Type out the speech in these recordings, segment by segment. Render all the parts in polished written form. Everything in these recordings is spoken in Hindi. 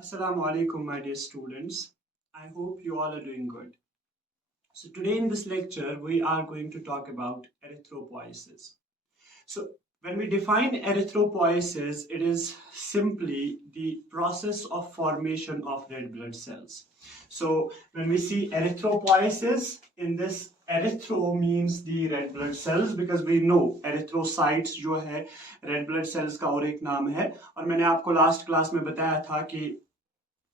Assalamu alaikum, my dear students. I hope you all are doing good. So, today in this lecture, we are going to talk about erythropoiesis. So, when we define erythropoiesis, it is simply the process of formation of red blood cells. So, when we see erythropoiesis, in this erythro means the red blood cells because we know erythrocytes जो है red blood cells का और एक नाम है और मैंने आपको लास्ट क्लास में बताया था कि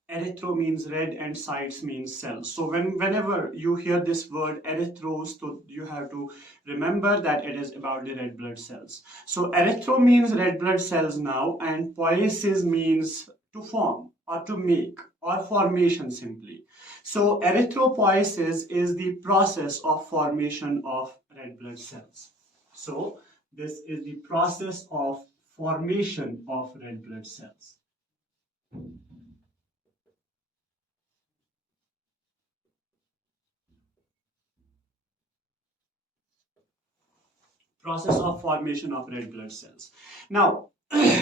erythro means red and cytes means cells. So whenever you hear this word erythros, so you have to remember that it is about the red blood cells. So erythro means red blood cells now, and poiesis means to form or to make or formation simply. So erythropoiesis is the process of formation of red blood cells. So this is the process of formation of red blood cells. Process of formation of red blood cells. Now,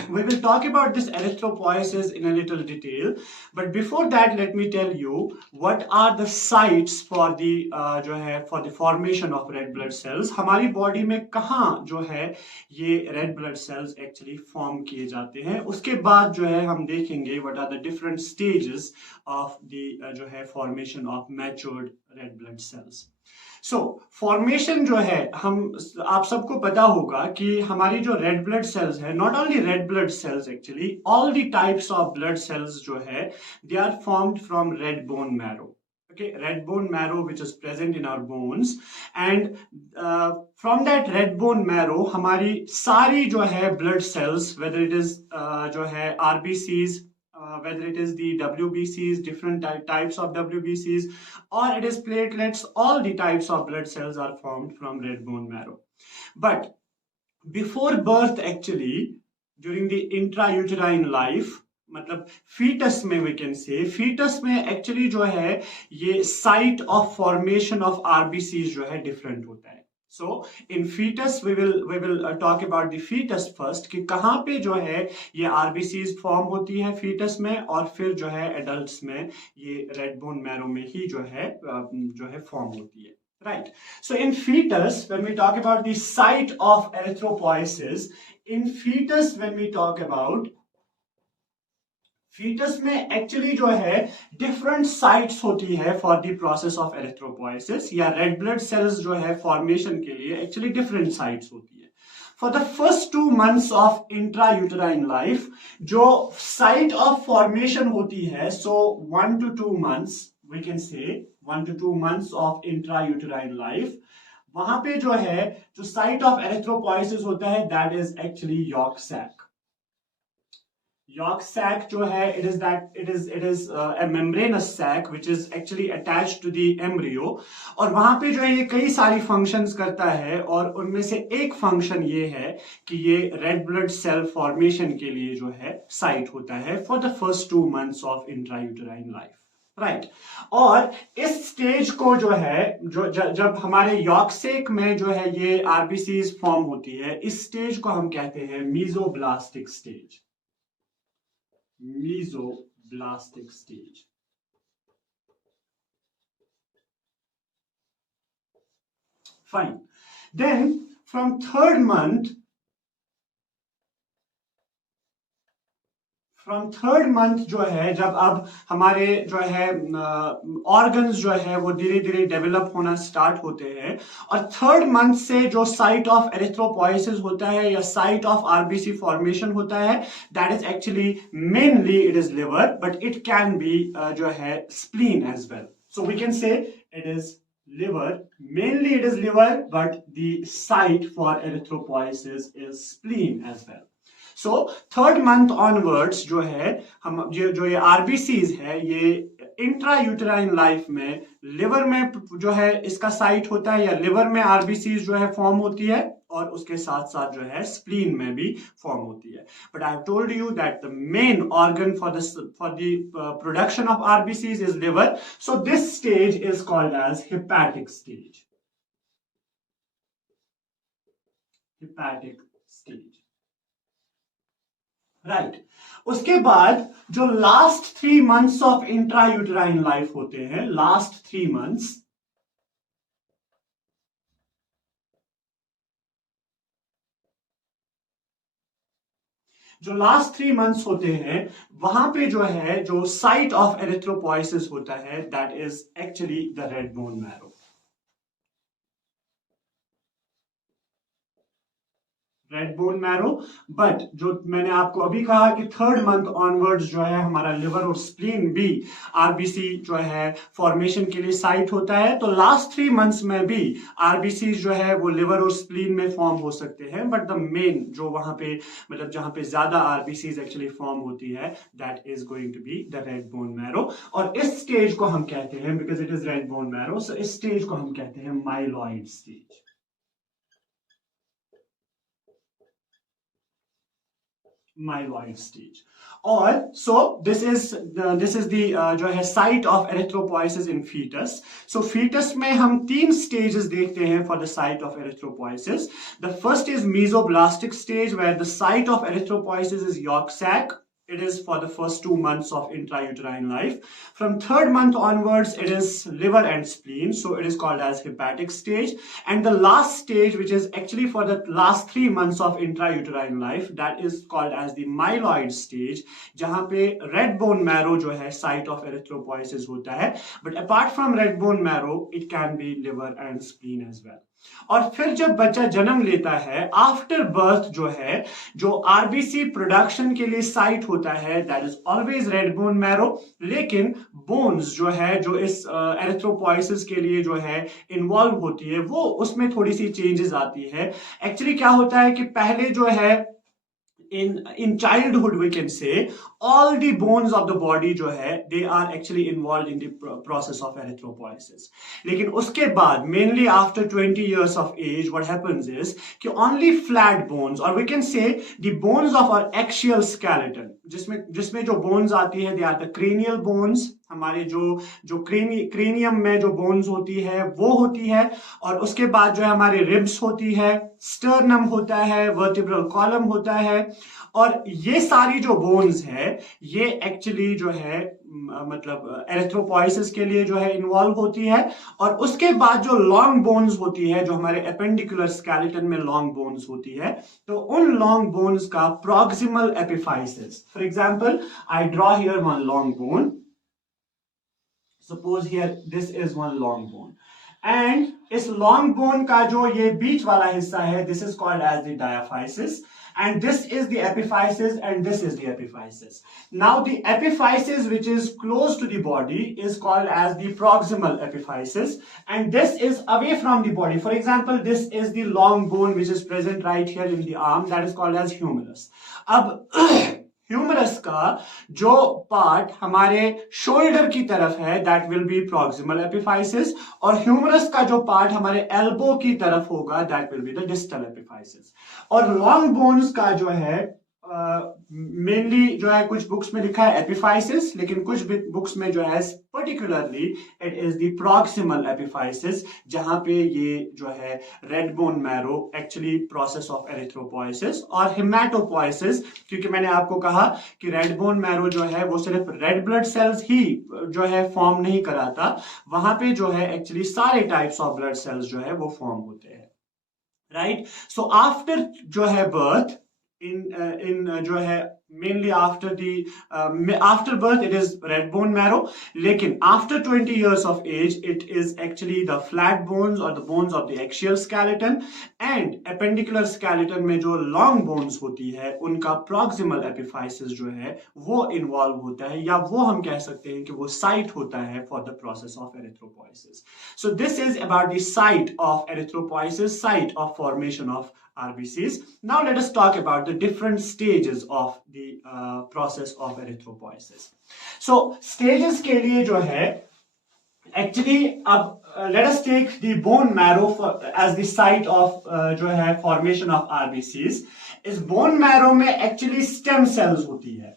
we will talk about this erythropoiesis in a little detail, but before that, let me tell you what are the sites for the जो है for the formation of red blood cells. हमारी बॉडी में कहाँ जो है ये red blood cells actually form किए जाते हैं. उसके बाद जो है हम देखेंगे what are the different stages of the जो है formation of matured red blood cells. So formation जो है हम आप सबको पता होगा कि हमारी जो रेड ब्लड सेल्स है not only red blood cells actually all the types of blood cells जो है they are formed from red bone marrow. Okay, red bone marrow which is present in our bones, and from that red bone marrow हमारी सारी जो है blood cells whether it is जो है RBCs, whether it is the WBCs, different types of WBCs, or it is platelets, all the types of blood cells are formed from red bone marrow. But before birth actually, during the intrauterine life, मतलब फीटस में वी कैन से फीटस में एक्चुअली जो है ये site of formation of RBCs जो है डिफरेंट होता है. So in fetus we will talk about the fetus first कि कहाँ पे जो है ये आरबीसीज फॉर्म होती है फीटस में और फिर जो है एडल्ट्स में ये रेड बोन मैरो में ही जो है फॉर्म होती है. Right. So in fetus, when we talk about the site of erythropoiesis, in fetus when we talk about foetus में एक्चुअली जो है डिफरेंट साइट्स होती है for the process of erythropoiesis या रेड ब्लड सेल्स जो है फॉर्मेशन के लिए एक्चुअली डिफरेंट साइट्स होती है. For the first 2 months of intrauterine life जो साइट ऑफ फॉर्मेशन होती है so 1 to 2 months we can say 1 to 2 months of intrauterine life वहां पे जो है जो साइट ऑफ एरिथ्रोपोइसिस होता है that is actually yolk sac. Yolk sac जो है it is a membranous sac which is actually attached to the embryo और वहां पे जो है ये कई सारी functions करता है और उनमें से एक function ये है कि ये red blood cell formation के लिए जो है site होता है for the first 2 months of intrauterine life. Right और इस स्टेज को जो है जब हमारे यॉक्सेक में जो है ये आरबीसीज फॉर्म होती है इस स्टेज को हम कहते हैं मीजोब्लास्टिक stage. Mesoblastic stage. Fine. Then from third month जो है जब अब हमारे जो है ऑर्गन्स जो है वो धीरे धीरे डेवलप होना स्टार्ट होते हैं और थर्ड मंथ से जो साइट ऑफ एरिथ्रोपोइसिस होता है या साइट ऑफ आरबीसी फॉर्मेशन होता है that is actually mainly it is liver but it can be जो है spleen as well. So we can say it is liver, mainly it is liver but the site for erythropoiesis is spleen as well. So third month onwards जो है हम जो ये आरबीसीज है ये इंट्रायूटेराइन लाइफ में लिवर में जो है इसका साइट होता है या लिवर में आरबीसीज जो है फॉर्म होती है और उसके साथ साथ जो है स्प्लीन में भी फॉर्म होती है. But I have told you that the main organ for the production of RBCs is liver. So this stage is called as hepatic stage. Hepatic stage. Right. उसके बाद जो last 3 months of intra uterine life होते हैं, लास्ट 3 मंथ्स, जो लास्ट 3 मंथ्स होते हैं, वहां पे जो है जो साइट ऑफ एरिथ्रोपोइसिस होता है, that is actually the red bone marrow. Red bone marrow. But जो मैंने आपको अभी कहा कि 3rd मंथ ऑनवर्ड्स जो है हमारा लिवर और स्प्लीन भी आरबीसी जो है फॉर्मेशन के लिए साइट होता है। तो लास्ट 3 मंथ्स में भी आरबीसी जो है वो लिवर और स्प्लीन में फॉर्म हो सकते हैं, बट द मेन जो वहां पे मतलब जहां पे ज्यादा आरबीसी एक्चुअली फॉर्म होती है, that is going to be the red bone marrow. और इस स्टेज को हम कहते हैं, because it is red bone marrow, so इस स्टेज को हम कहते हैं माइलॉइड स्टेज। Myeloid stage. और सो दिस इज द जो है site of erythropoiesis in fetus. So fetus में हम 3 स्टेजेस देखते हैं for the site of erythropoiesis. The first is mesoblastic stage, where the site of erythropoiesis is yolk sac. It is for the first 2 months of intrauterine life. From 3rd month onwards, it is liver and spleen, so it is called as hepatic stage. And the last stage, which is actually for the last 3 months of intrauterine life, that is called as the myeloid stage, जहां पे red bone marrow जो है site of erythropoiesis होता है. But apart from red bone marrow, it can be liver and spleen as well. और फिर जब बच्चा जन्म लेता है, आफ्टर बर्थ जो है जो आरबीसी प्रोडक्शन के लिए साइट होता है, that is always red bone marrow. लेकिन बोन्स जो है जो इस एरिथ्रोपोइसिस के लिए जो है इन्वॉल्व होती है, वो उसमें थोड़ी सी चेंजेस आती है। एक्चुअली क्या होता है कि पहले जो है in childhood we can say all the bones of the body जो है they are actually involved in the process of erythropoiesis. लेकिन उसके बाद mainly after 20 years of age what happens is कि only flat bones or we can say the bones of our axial skeleton, जिसमें जो bones आती है they are the cranial bones, हमारे जो क्रेनियम में जो बोन्स होती है वो होती है। और उसके बाद जो है हमारे रिब्स होती है, स्टर्नम होता है, वर्टिब्रल कॉलम होता है। और ये सारी जो बोन्स है ये एक्चुअली जो है मतलब एरिथ्रोपोइसिस के लिए जो है इन्वॉल्व होती है। और उसके बाद जो लॉन्ग बोन्स होती है, जो हमारे एपेंडिकुलर स्केलेटन में लॉन्ग बोन्स होती है, तो उन लॉन्ग बोन्स का proximal epiphysis, for example I draw here one long bone. Suppose here this is one long bone, and इस long bone का जो ये बीच वाला हिस्सा है, this is called as the diaphysis, and this is the epiphysis, and this is the epiphysis. Now the epiphysis which is close to the body is called as the proximal epiphysis, and this is away from the body. For example, this is the long bone which is present right here in the arm, that is called as humerus. अब ह्यूमरस का जो पार्ट हमारे शोल्डर की तरफ है that will be proximal epiphysis, और ह्यूमरस का जो पार्ट हमारे एल्बो की तरफ होगा that will be the distal epiphysis. और लॉन्ग बोन्स का जो है मेनली जो है कुछ बुक्स में लिखा है एपिफाइसिस, लेकिन कुछ बुक्स में जो है particularly it is the proximal epiphysis, जहां पे ये जो है red bone marrow actually process of erythropoiesis और हेमाटोपोइसिस, क्योंकि मैंने आपको कहा कि रेड बोन मैरो जो है वो सिर्फ रेड ब्लड सेल्स ही जो है फॉर्म नहीं कराता, वहां पे जो है एक्चुअली सारे टाइप्स ऑफ ब्लड सेल्स जो है वो फॉर्म होते हैं, राइट। सो आफ्टर जो है बर्थ in जो है mainly after birth it is red bone marrow, लेकिन after 20 years of age it is actually the flat bones or the bones of the axial skeleton, and appendicular skeleton में जो long bones होती है उनका proximal epiphysis जो है वो involve होता है, या वो हम कह सकते हैं कि वो site होता है for the process of erythropoiesis. So this is about the site of erythropoiesis, site of formation of RBCs. Now let us talk about the different stages of the process of erythropoiesis. So stages के लिए जो है actually अब let us take the bone marrow as the site of जो है formation of RBCs. इस bone marrow में actually stem cells होती है,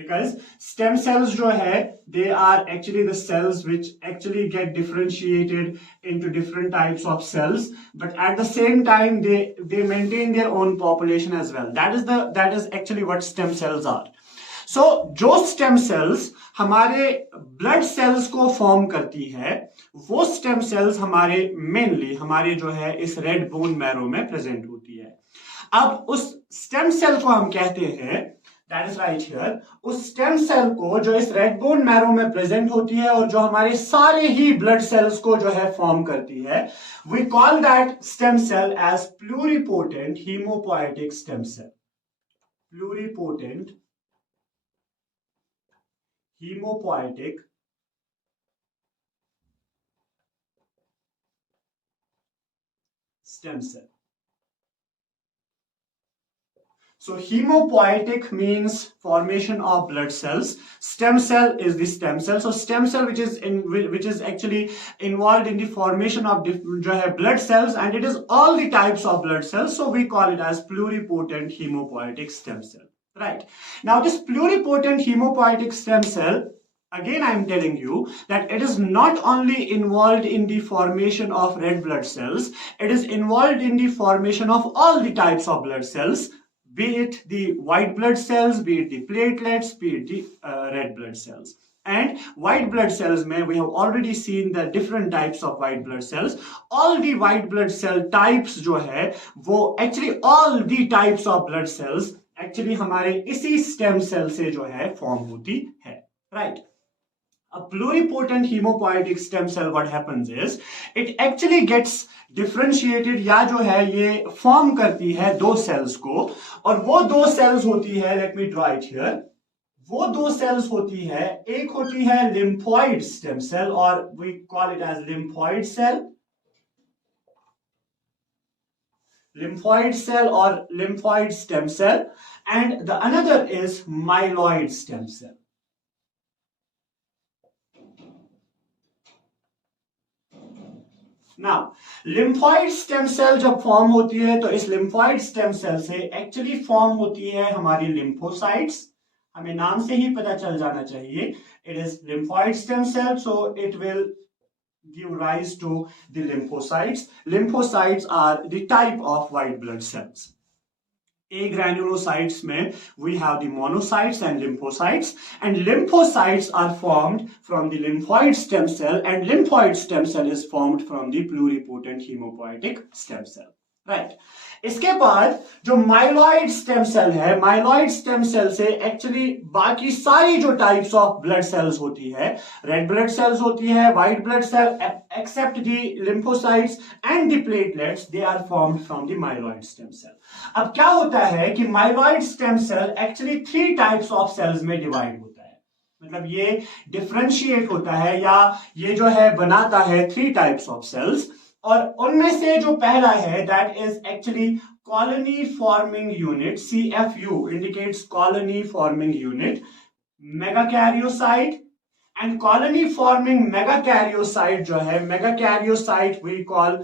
because stem cells जो है they are actually the cells which actually get differentiated into different types of cells, but at the same time they maintain their own population as well. That is actually what stem cells are. So जो stem cells हमारे blood cells को फॉर्म करती है वो stem cells हमारे मेनली हमारे जो है इस रेड बोन मैरो में प्रेजेंट होती है. अब उस स्टेम सेल को हम कहते हैं, दैट इज राइट हियर, उस स्टेम सेल को जो इस रेड बोन मैरो में प्रेजेंट होती है और जो हमारे सारे ही ब्लड सेल्स को जो है फॉर्म करती है, we call that stem cell as pluripotent haemopoietic stem cell. Pluripotent haemopoietic stem cell. So hemopoietic means formation of blood cells. Stem cell is the stem cell. So stem cell which is actually involved in the formation of blood cells, and it is all the types of blood cells. So we call it as pluripotent hemopoietic stem cell. Right. Now this pluripotent hemopoietic stem cell, again I am telling you that it is not only involved in the formation of red blood cells, it is involved in the formation of all the types of blood cells, be it the white blood cells, be it the platelets, be it the red blood cells. And white blood cells mein we have already seen the different types of white blood cells. All the white blood cell types jo hai wo actually all the types of blood cells actually hamare isi stem cell se jo hai form hoti hai, right? A pluripotent hemopoietic stem cell, what happens is it actually gets differentiated या जो है ये फॉर्म करती है दो सेल्स को, और वो दो सेल्स होती है, let me draw it here, वो दो सेल्स होती है, एक होती है lymphoid stem cell और we call it as lymphoid cell or lymphoid stem cell, and the another is myeloid stem cell. Now, lymphoid stem cell जब फॉर्म होती है तो इस lymphoid stem cell से एक्चुअली फॉर्म होती है हमारी lymphocytes. हमें नाम से ही पता चल जाना चाहिए, it is lymphoid stem cell, so it will give rise to the lymphocytes. Lymphocytes are the type of white blood cells. Agranulocytes में we have the monocytes and lymphocytes, and lymphocytes are formed from the lymphoid stem cell, and lymphoid stem cell is formed from the pluripotent hemopoietic stem cell, right? इसके बाद जो माइलॉइड स्टेम सेल है, माइलॉइड स्टेम सेल से एक्चुअली बाकी सारी जो टाइप्स ऑफ ब्लड सेल्स होती है, रेड ब्लड सेल्स होती है, white blood cell, except the lymphocytes and the platelets, they are formed from the myeloid stem cell. अब क्या होता है कि myeloid stem cell actually 3 types of cells में डिवाइड होता है, मतलब ये डिफरेंशिएट होता है या ये जो है बनाता है 3 टाइप्स ऑफ सेल्स, और उनमें से जो पहला है that is actually colony forming unit, CFU indicates colony forming unit, megakaryocyte, and colony forming megakaryocyte जो है, मेगाकैरियोसाइट वी कॉल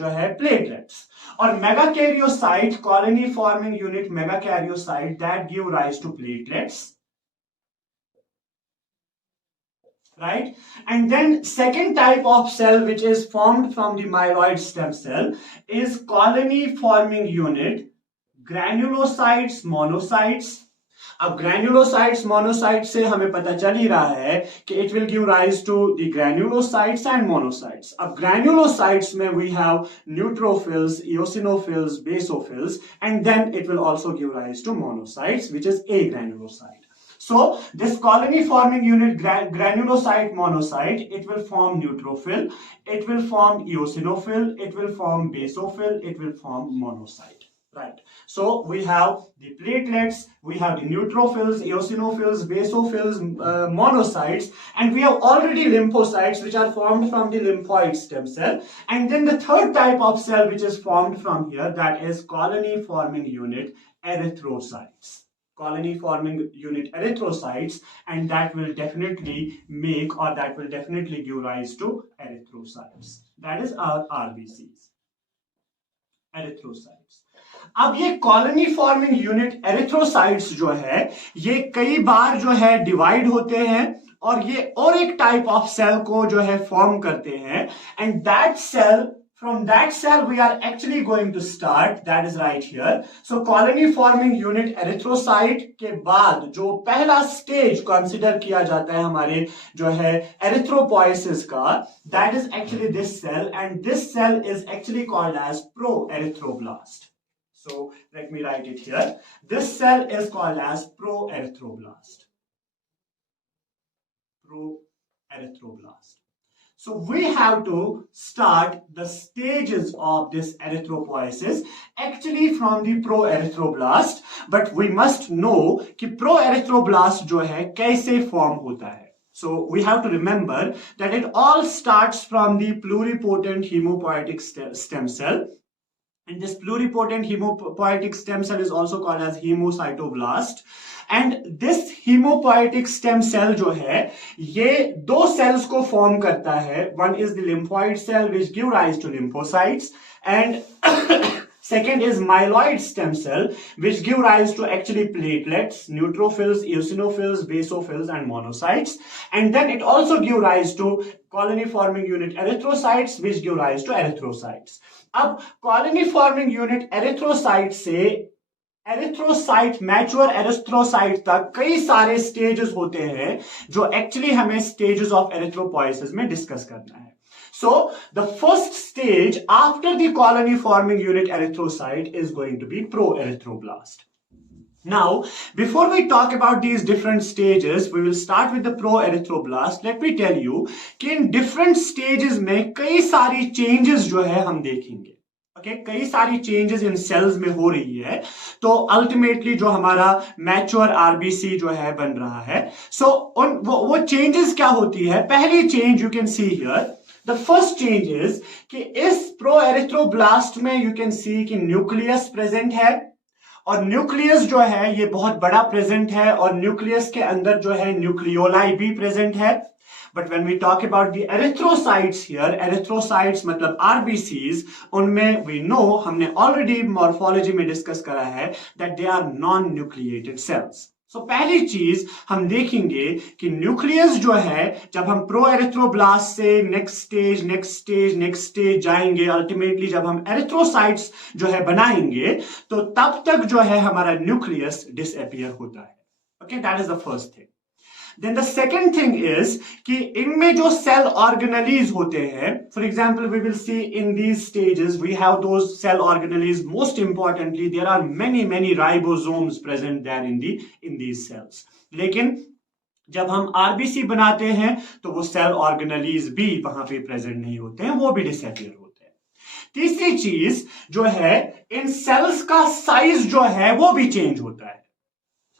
जो है प्लेटलेट्स, और megakaryocyte colony forming unit megakaryocyte that give rise to platelets, right? And then second type of cell which is formed from the myeloid stem cell is colony forming unit granulocytes monocytes. अब granulocytes monocytes से हमें पता चल ही रहा है कि it will give rise to the granulocytes and monocytes. अब granulocytes में we have neutrophils, eosinophils, basophils, and then it will also give rise to monocytes which is agranulocyte. So this colony forming unit granulocyte monocyte, it will form neutrophil, it will form eosinophil, it will form basophil, it will form monocyte, right? So we have the platelets, we have the neutrophils, eosinophils, basophils, monocytes, and we have already lymphocytes which are formed from the lymphoid stem cell, and then the third type of cell which is formed from here, that is colony forming unit erythrocytes. Colony forming unit erythrocytes, and that will definitely make, or that will definitely give rise to erythrocytes. That is our RBCs, erythrocytes. अब ये कॉलोनी फॉर्मिंग यूनिट एरिथ्रोसाइट्स जो है ये कई बार जो है डिवाइड होते हैं और ये और एक टाइप ऑफ सेल को जो है फॉर्म करते हैं and that cell from that cell we are actually going to start, that is right here. So colony forming unit erythrocyte के बाद जो पहला स्टेज कंसिडर किया जाता है हमारे जो है erythropoiesis का, that is actually this cell and this cell is actually called as proerythroblast. So let me write it here. This cell is called as proerythroblast. Proerythroblast. So we have to start the stages of this erythropoiesis actually from the proerythroblast, but we must know कि proerythroblast जो है कैसे form होता है. So we have to remember that it all starts from the pluripotent hemopoietic stem cell. And this pluripotent hemopoietic stem cell is also called as hemocytoblast. And this hemopoietic stem cell जो है ये दो cells को form करता है. One is the lymphoid cell which give rise to lymphocytes and second is myeloid stem cell which give rise to actually platelets, neutrophils, eosinophils, basophils and monocytes. And then it also give rise to colony forming unit erythrocytes which give rise to erythrocytes. अब colony forming unit erythrocyte से एरिथ्रोसाइट मैच्योर एरिथ्रोसाइट तक कई सारे स्टेजेस होते हैं जो एक्चुअली हमें स्टेजेस ऑफ एरिथ्रोपोइसिस में डिस्कस करना है. So the first stage after the colony forming unit erythrocyte is going to be proerythroblast. Now, before we talk about these different stages, we will start with the proerythroblast. Let me tell you कि इन different stages में कई सारी changes जो है हम देखेंगे. कई सारी चेंजेस इन सेल्स में हो रही है तो अल्टीमेटली जो हमारा मैच्योर आरबीसी जो है बन रहा है. सो वो चेंजेस क्या होती है. पहली change you can see here. The first change is कि इस प्रोएरिथ्रोब्लास्ट में यू कैन सी कि न्यूक्लियस प्रेजेंट है और न्यूक्लियस जो है ये बहुत बड़ा प्रेजेंट है और न्यूक्लियस के अंदर जो है न्यूक्लियोलाई भी प्रेजेंट है. But when we talk about the erythrocytes here, erythrocytes मतलब RBCs, उनमें we know हमने already morphology में discuss करा है that they are non-nucleated cells. So पहली चीज हम देखेंगे कि न्यूक्लियस जो है जब हम प्रोएरिथ्रोब्लास्ट से नेक्स्ट स्टेज जाएंगे, अल्टीमेटली जब हम एरिथ्रोसाइट्स जो है बनाएंगे तो तब तक जो है हमारा न्यूक्लियस डिसअपियर होता है. Okay, that is the first thing. Then the second thing is कि इनमें जो cell organelles होते हैं, for example we will see in these stages we have those cell organelles. Most importantly there are many ribosomes present there in these cells. लेकिन जब हम आरबीसी बनाते हैं तो वो cell organelles भी वहां पे present नहीं होते हैं, वो भी disappear होते हैं. तीसरी चीज जो है इन cells का size जो है वो भी change होता है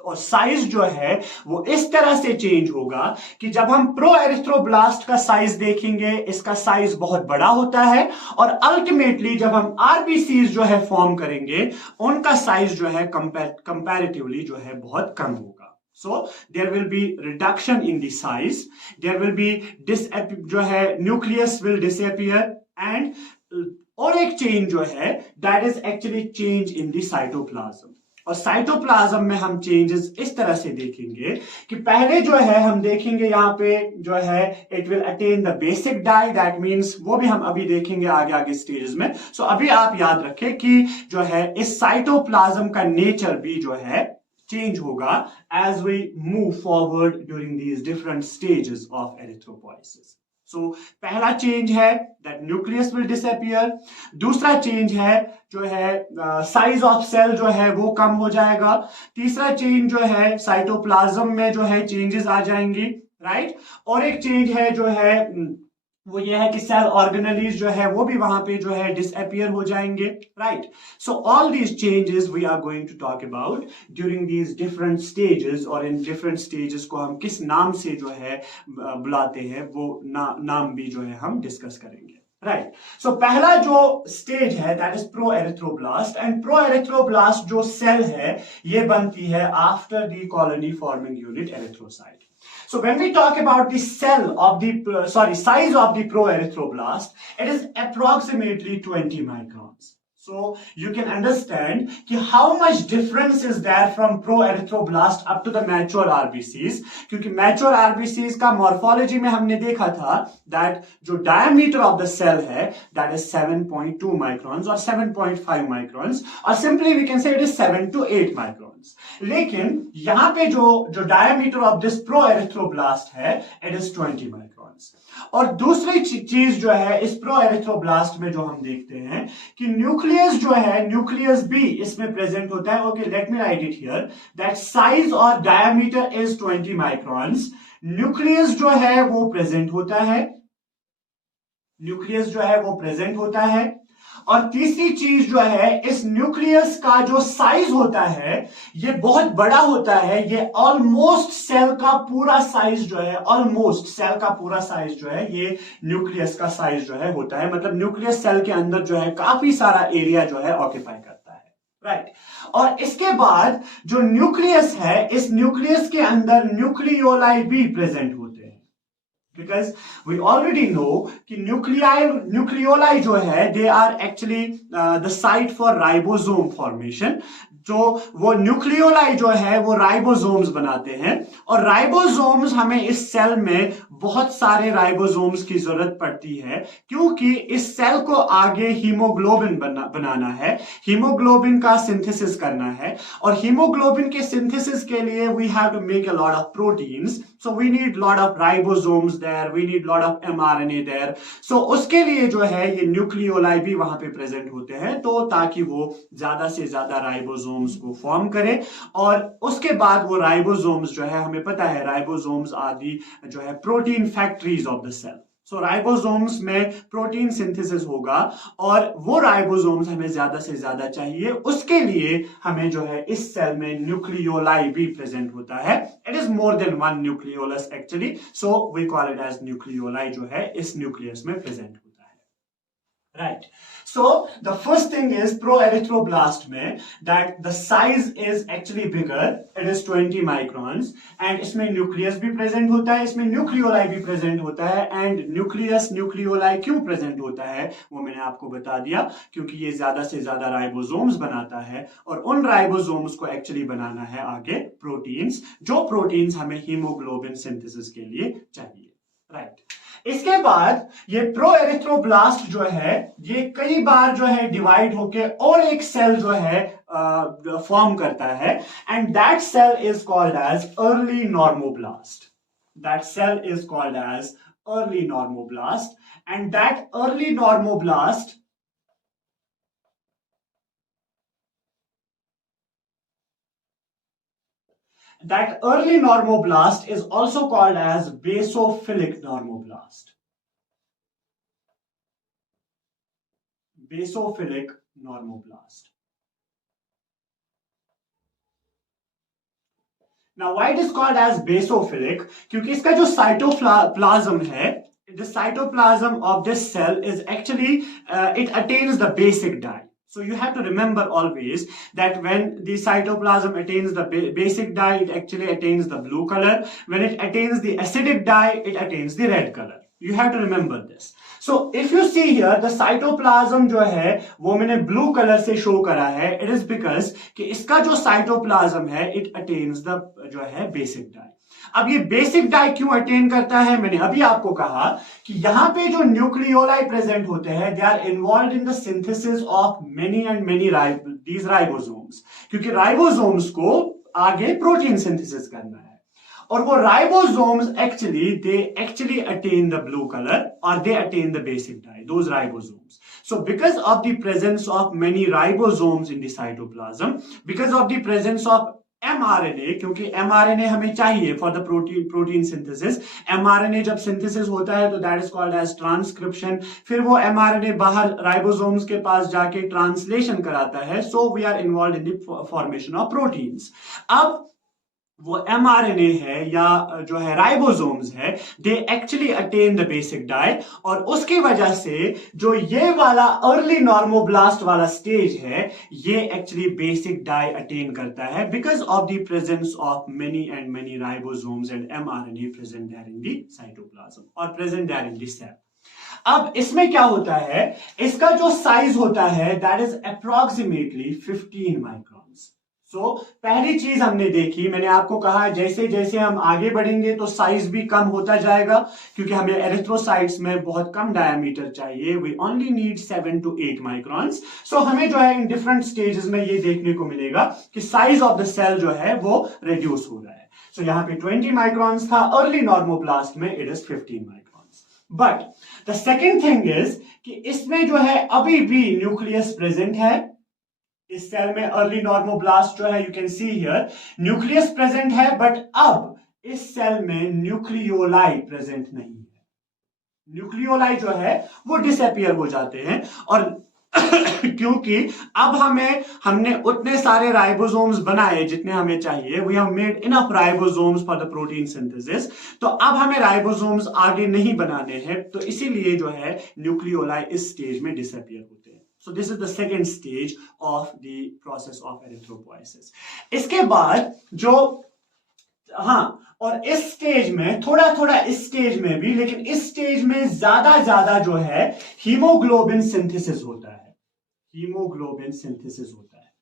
और साइज जो है वो इस तरह से चेंज होगा कि जब हम प्रोएरिथ्रोब्लास्ट का साइज देखेंगे इसका साइज बहुत बड़ा होता है और अल्टीमेटली जब हम आरबीसीज जो है फॉर्म करेंगे उनका साइज जो है कंपैरेटिवली जो है बहुत कम होगा. So there will be reduction in the size, there will be जो है nucleus will disappear and और एक चेंज जो है that is actually change in the cytoplasm. और साइटोप्लाज्म में हम चेंजेस इस तरह से देखेंगे कि पहले जो है हम देखेंगे यहाँ पे जो है it will attain the basic die, that means वो भी हम अभी देखेंगे आगे स्टेजेस में. सो अभी आप याद रखें कि जो है इस साइटोप्लाज्म का नेचर भी जो है चेंज होगा as we move forward during these different stages of erythropoiesis. So पहला चेंज है दैट न्यूक्लियस विल डिसअपियर. दूसरा चेंज है जो है साइज ऑफ सेल जो है वो कम हो जाएगा. तीसरा चेंज जो है साइटोप्लाज्म में जो है चेंजेस आ जाएंगी, राइट. और एक चेंज है जो है वो ये है कि सेल ऑर्गेनेलीज जो है वो भी वहां पे जो है डिसअपियर हो जाएंगे, right. So all these changes we are going to talk about during these different stages. और इन डिफरेंट स्टेजेस को हम किस नाम से जो है बुलाते हैं वो नाम भी जो है हम डिस्कस करेंगे, राइट. सो पहला जो स्टेज है दैट इज प्रोएरिथ्रोब्लास्ट एंड प्रोएरिथ्रोब्लास्ट जो सेल है ये बनती है after the colony forming unit erythrocyte. So when we talk about the size of the proerythroblast, it is approximately 20 microns. So you can understand कि how much difference is there from pro-erythroblast up to the mature RBCs, क्योंकि mature RBCs का morphology में हमने देखा था that जो diameter of the cell है that is 7.2 microns or 7.5 microns or simply we can say it is 7 to 8 microns. लेकिन यहाँ पे जो diameter of this pro-erythroblast है it is 20 microns. और दूसरी चीज जो है इस प्रो एरिथ्रोब्लास्ट में जो हम देखते हैं कि न्यूक्लियस जो है, न्यूक्लियस भी इसमें प्रेजेंट होता है. Okay, let me right it here that size और डायमीटर इज 20 माइक्रॉन्स. न्यूक्लियस जो है वो प्रेजेंट होता है, न्यूक्लियस जो है वो प्रेजेंट होता है. और तीसरी चीज जो है इस न्यूक्लियस का जो साइज होता है ये बहुत बड़ा होता है. ये ऑलमोस्ट सेल का पूरा साइज जो है, ऑलमोस्ट सेल का पूरा साइज जो है ये न्यूक्लियस का साइज जो है होता है. मतलब न्यूक्लियस सेल के अंदर जो है काफी सारा एरिया जो है ऑक्यूपाई करता है. राइट. और इसके बाद जो न्यूक्लियस है, इस न्यूक्लियस के अंदर न्यूक्लियोलाई भी प्रेजेंट होते हैं. Because we already know कि न्यूक्लियोलाई जो है they are actually the site for ribosome formation. जो वो न्यूक्लियोलाई जो है वो राइबोसोम्स बनाते हैं. और राइबोसोम्स हमें इस सेल में बहुत सारे राइबोसोम्स की जरूरत पड़ती है क्योंकि इस सेल को आगे हीमोग्लोबिन बनाना है, हीमोग्लोबिन का सिंथेसिस करना है. और हीमोग्लोबिन के सिंथेसिस के लिए we have to make a lot of proteins. So we need lot of ribosomes there, we need lot of mRNA there. So उसके लिए जो है ये न्यूक्लियोलाई भी वहां पे प्रेजेंट होते हैं तो ताकि वो ज्यादा से ज्यादा राइबोसोम्स को फॉर्म करे. और उसके बाद वो राइबोसोम्स जो है, हमें पता है राइबोसोम्स आदि जो है protein factories of the cell. So ribosomes में प्रोटीन सिंथेसिस होगा और वो राइबोसोम्स हमें ज्यादा से ज्यादा चाहिए. उसके लिए हमें जो है इस सेल में न्यूक्लियोलाई भी प्रेजेंट होता है. It is more than one nucleolus actually, so we call it as nucleoli जो है इस न्यूक्लियस में प्रेजेंट होता है. Right. So the first thing is pro-erythroblast में that the size is actually bigger, it is 20 microns and इसमें न्यूक्लियस भी प्रेजेंट होता है, इसमें न्यूक्लियोलाई भी प्रेजेंट होता है. एंड न्यूक्लियस न्यूक्लियोलाई क्यों प्रेजेंट होता है वो मैंने आपको बता दिया, क्योंकि ये ज्यादा से ज्यादा राइबोसोम्स बनाता है और उन राइबोसोम्स को एक्चुअली बनाना है आगे प्रोटीन्स, जो प्रोटीन्स हमें हीमोग्लोबिन सिंथेसिस के लिए चाहिए. राइट. इसके बाद ये प्रो एरिथ्रोब्लास्ट जो है ये कई बार जो है डिवाइड होके और एक सेल जो है फॉर्म करता है and that cell is called as early normoblast. That cell is called as early normoblast and that early normoblast that early normoblast is also called as basophilic normoblast. Basophilic normoblast. Now why it is called as basophilic? क्योंकि इसका जो साइटोप्लाज्म है, the cytoplasm of this cell is actually it attains the basic dye. So you have to remember always that when the cytoplasm attains the basic dye, it actually attains the blue color. When it attains the acidic dye, it attains the red color. You have to remember this. So if you see here, the cytoplasm जो है वो मैंने blue color से show करा है. It is because कि इसका जो cytoplasm है, it attains the जो है basic dye. अब ये बेसिक डाई क्यों अटेन करता है, मैंने अभी आपको कहा कि यहां पे जो न्यूक्लियोलाई प्रेजेंट होते हैं they are involve in the synthesis of many and many these ribosomes, क्योंकि राइबोसोम्स को आगे प्रोटीन सिंथेसिस करना है. और वो ribosomes actually attain the blue colour और they attain the basic dye, those ribosomes. So because of the presence of many ribosomes in the cytoplasm, because of the presence of mRNA, क्योंकि mRNA हमें चाहिए for the protein synthesis. mRNA जब सिंथेसिस होता है तो that is called as transcription. फिर वो mRNA बाहर राइबोसोम्स के पास जाके ट्रांसलेशन कराता है. So we are involve in the formation of proteins. अब वो mRNA है या जो है राइबोसोम्स है, they actually attain the basic dye. और उसकी वजह से जो ये वाला अर्ली नॉर्मोब्लास्ट वाला स्टेज है ये एक्चुअली बेसिक डाई अटेन करता है because of the presence of many and many ribosomes and mRNA present there in the cytoplasm और present there in the cell. अब इसमें क्या होता है, इसका जो साइज होता है दैट इज अप्रोक्सीमेटली 15 माइक्रॉन्स। सो पहली चीज हमने देखी, मैंने आपको कहा जैसे जैसे हम आगे बढ़ेंगे तो साइज भी कम होता जाएगा, क्योंकि हमें एरिथ्रोसाइट्स में बहुत कम डायमीटर चाहिए, we only need 7 to 8 microns. So हमें जो है इन डिफरेंट स्टेजेस में ये देखने को मिलेगा कि साइज ऑफ द सेल जो है वो रिड्यूस हो रहा है। सो यहाँ पे 20 माइक्रॉन्स था, अर्ली नॉर्मोब्लास्ट में it is 15 microns. But the second thing is कि इसमें जो है अभी भी न्यूक्लियस प्रेजेंट है। इस सेल में अर्ली नॉर्मोब्लास्ट जो है, you can see here nucleus present है, बट अब इस सेल में न्यूक्लियोलाई प्रेजेंट नहीं है। न्यूक्लियोलाई जो है वो डिसअपियर हो जाते हैं, और क्योंकि अब हमने उतने सारे राइबोसोम्स बनाए जितने हमें चाहिए, we have made enough ribosomes for the protein synthesis, तो अब हमें राइबोसोम्स आगे नहीं बनाने हैं, तो इसीलिए जो है न्यूक्लियोलाई इस स्टेज में डिसअपियर होते हैं। So this is the second stage of the process of erythropoiesis. इसके बाद जो और इस स्टेज में थोड़ा इस स्टेज में भी, लेकिन इस स्टेज में ज्यादा जो है हीमोग्लोबिन सिंथेसिस होता है। हीमोग्लोबिन सिंथेसिस होता है।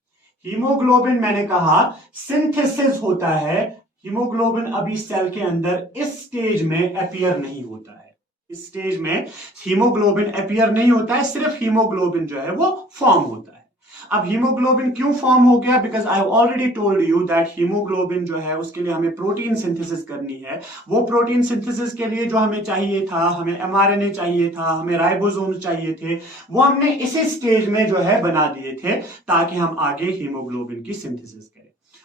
हीमोग्लोबिन मैंने कहा सिंथेसिस होता है। हीमोग्लोबिन अभी सेल के अंदर इस स्टेज में अपीयर नहीं होता है। इस स्टेज में हीमोग्लोबिन अपीयर नहीं होता है, सिर्फ हीमोग्लोबिन जो है वो फॉर्म होता है। अब हीमोग्लोबिन क्यों फॉर्म हो गया? Because I have already told you that haemoglobin जो है उसके लिए हमें प्रोटीन सिंथेसिस करनी है। वो प्रोटीन सिंथेसिस के लिए जो हमें चाहिए था, हमें एमआरएनए चाहिए था, हमें राइबोसोम्स चाहिए थे, वो हमने इसी स्टेज में जो है बना दिए थे ताकि हम आगे हीमोग्लोबिन की सिंथेसिस करें।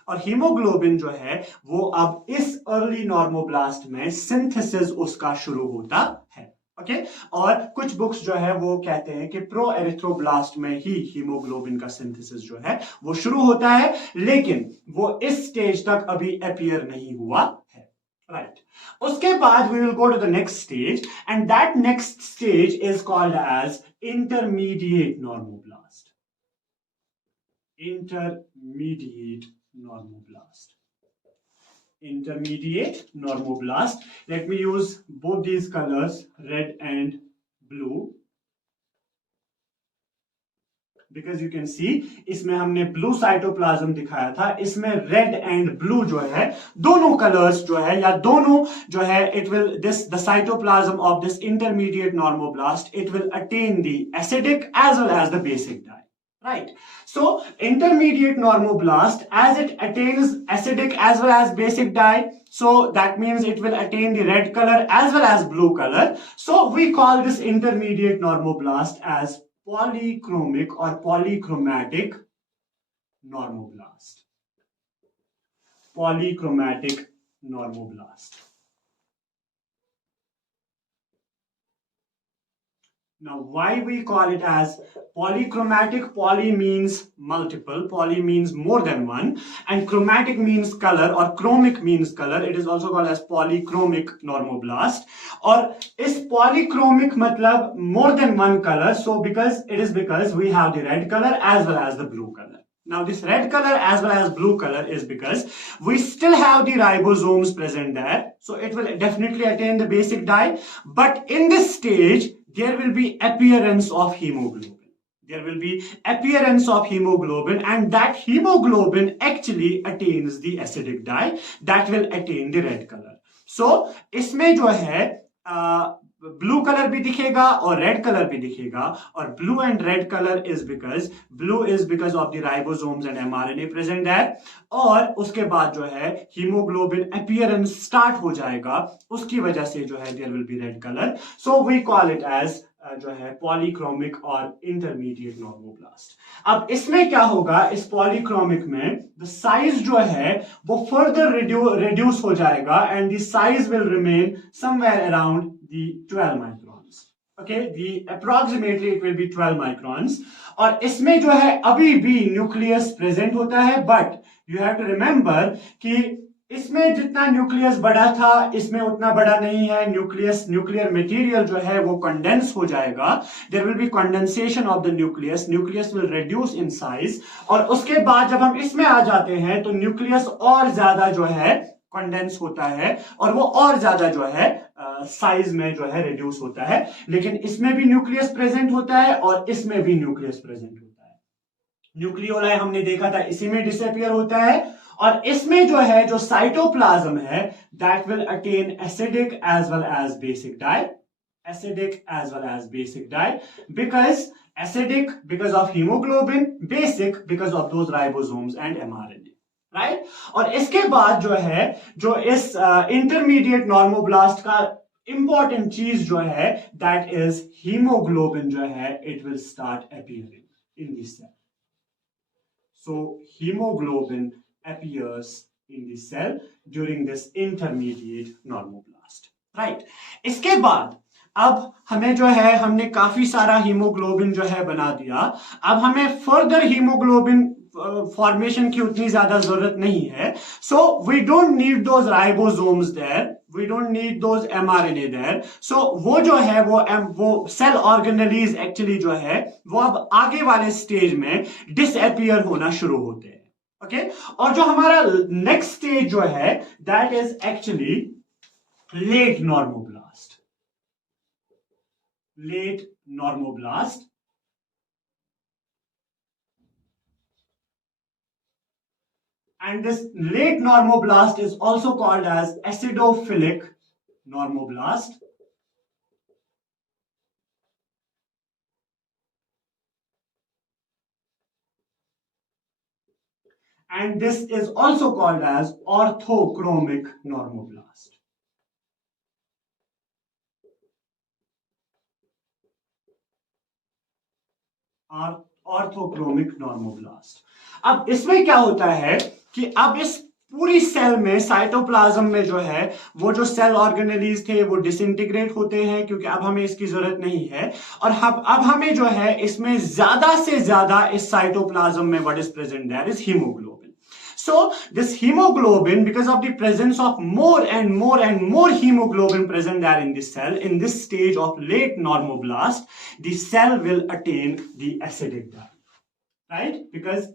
और हीमोग्लोबिन जो है वो अब इस अर्ली नॉर्मोब्लास्ट में सिंथेसिस उसका शुरू होता है। ओके और कुछ बुक्स जो है वो कहते हैं कि प्रो एरिथ्रोब्लास्ट में ही हीमोग्लोबिन का सिंथेसिस जो है वो शुरू होता है, लेकिन वो इस स्टेज तक अभी अपीयर नहीं हुआ है। राइट उसके बाद we will go to the next stage, and that next stage is called as intermediate normoblast. Intermediate normoblast. Intermediate normoblast. Let me use both these colors, red and blue, because you can see इसमें हमने blue cytoplasm दिखाया था, इसमें red and blue जो है दोनों colors जो है या दोनों जो है the cytoplasm of this intermediate normoblast, it will attain the acidic as well as the basic dye. Right. So intermediate normoblast, as it attains acidic as well as basic dye, so that means it will attain the red color as well as blue color. So we call this intermediate normoblast as polychromic or polychromatic normoblast. Polychromatic normoblast. Now, why we call it as polychromatic? Poly means multiple, poly means more than one, and chromatic means color or chromic means color. It is also called as polychromic normoblast. और इस polychromic मतलब more than one color. So because we have the red color as well as the blue color. Now this red color as well as blue color is because we still have the ribosomes present there. So it will definitely attain the basic dye. But in this stage, there will be appearance of hemoglobin. There will be appearance of hemoglobin, and that hemoglobin actually attains the acidic dye that will attain the red color. So इसमें जो है ब्लू कलर भी दिखेगा और रेड कलर भी दिखेगा, और blue and red colour is because of the ribosomes and mRNA present है, और उसके बाद जो है हीमोग्लोबिन अपीयरेंस स्टार्ट हो जाएगा, उसकी वजह से जो है there will be red colour. So we call it as जो है पॉलीक्रोमिक और इंटरमीडिएट नॉर्मोब्लास्ट. अब इसमें क्या होगा, इस पॉलीक्रोमिक में द साइज जो है वो फर्दर रिड्यूस हो जाएगा, and the size will remain somewhere around the 12 microns. Okay, approximately it will be 12 microns. और इसमें जो है अभी भी न्यूक्लियस प्रेजेंट होता है, but you have to remember कि इसमें जितना न्यूक्लियस बड़ा था इसमें उतना बड़ा नहीं है. न्यूक्लियर मटेरियल जो है वो कंडेंस हो जाएगा. There will be condensation of the nucleus will reduce in size, और उसके बाद जब हम इसमें आ जाते हैं तो न्यूक्लियस और ज्यादा जो है कंडेंस होता है और वो और ज्यादा जो है साइज में जो है रिड्यूस होता है, लेकिन इसमें भी न्यूक्लियस प्रेजेंट होता है और इसमें भी न्यूक्लियस प्रेजेंट होता है। न्यूक्लियोलाई हमने देखा था इसी में डिसअपियर होता है, और इसमें जो है जो साइटोप्लाज्म है that will attain acidic as well as basic dye, acidic as well as basic dye, because acidic because of hemoglobin, basic because of those ribosomes and mRNA, right. और इसके बाद जो है जो इस इंटरमीडिएट नॉर्मोब्लास्ट का इंपॉर्टेंट चीज जो है दैट इज हीमोग्लोबिन जो है it will start appearing in this cell. So haemoglobin appears in the cell during this intermediate normoblast, right? इसके बाद अब हमें जो है हमने काफी सारा हीमोग्लोबिन जो है बना दिया, अब हमें फर्दर हीमोग्लोबिन फॉर्मेशन की उतनी ज्यादा जरूरत नहीं है। So we don't need those ribosomes there, we don't need those mRNA there. So वो जो है वो सेल ऑर्गेनेलीज एक्चुअली जो है वो अब आगे वाले स्टेज में डिसअपियर होना शुरू होते हैं, ओके। और जो हमारा नेक्स्ट स्टेज जो है that is actually late normoblast, late normoblast, and this late normoblast is also called as acidophilic normoblast, and this is also called as orthochromic normoblast. Orthochromic normoblast. अब इसमें क्या होता है कि अब इस पूरी सेल में साइटोप्लाज्म में जो है वो जो सेल ऑर्गेनेलीज थे वो डिसइंटीग्रेट होते हैं क्योंकि अब हमें इसकी जरूरत नहीं है, और अब हमें जो है इसमें ज्यादा से ज्यादा इस साइटोप्लाज्म में what is present there is haemoglobin. So this hemoglobin, because of the presence of more and more hemoglobin present there in the cell, in this stage of late normoblast, the cell will attain the acidic dye, right? Because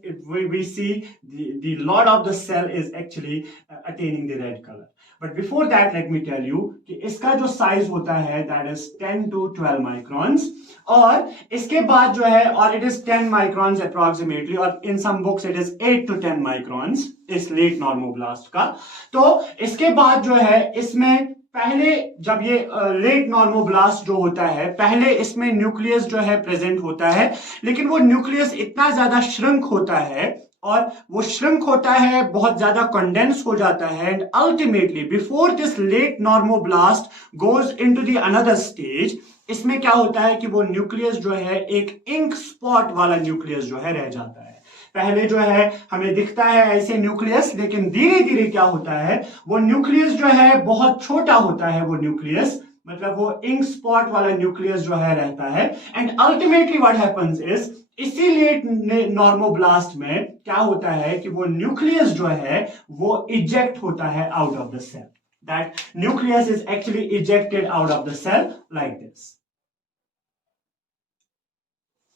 we see the lot of the cell is actually attaining the red color. But before that, let me tell you कि इसका जो साइज होता है that is 10 to 12 microns, और इसके बाद जो है और it is 10 microns approximately, और in some books it is 8 to 10 microns इस late normoblast का। तो इसके बाद जो है इसमें पहले जब ये लेट नॉर्मोब्लास्ट जो होता है पहले इसमें न्यूक्लियस जो है प्रेजेंट होता है, लेकिन वो न्यूक्लियस इतना ज्यादा श्रिंक होता है और वो श्रिंक होता है बहुत ज्यादा कंडेंस हो जाता है, and ultimately before this late normoblast goes into the another stage, इसमें क्या होता है कि वो न्यूक्लियस जो है एक इंक स्पॉट वाला न्यूक्लियस जो है रह जाता है। पहले जो है हमें दिखता है ऐसे न्यूक्लियस, लेकिन धीरे धीरे क्या होता है वो न्यूक्लियस जो है बहुत छोटा होता है, वो न्यूक्लियस मतलब वो इंक स्पॉट वाला न्यूक्लियस जो है रहता है, and ultimately what happens is इसी लेट नॉर्मोब्लास्ट में क्या होता है कि वो न्यूक्लियस जो है वो इजेक्ट होता है out of the cell, that nucleus is actually ejected out of the cell like this,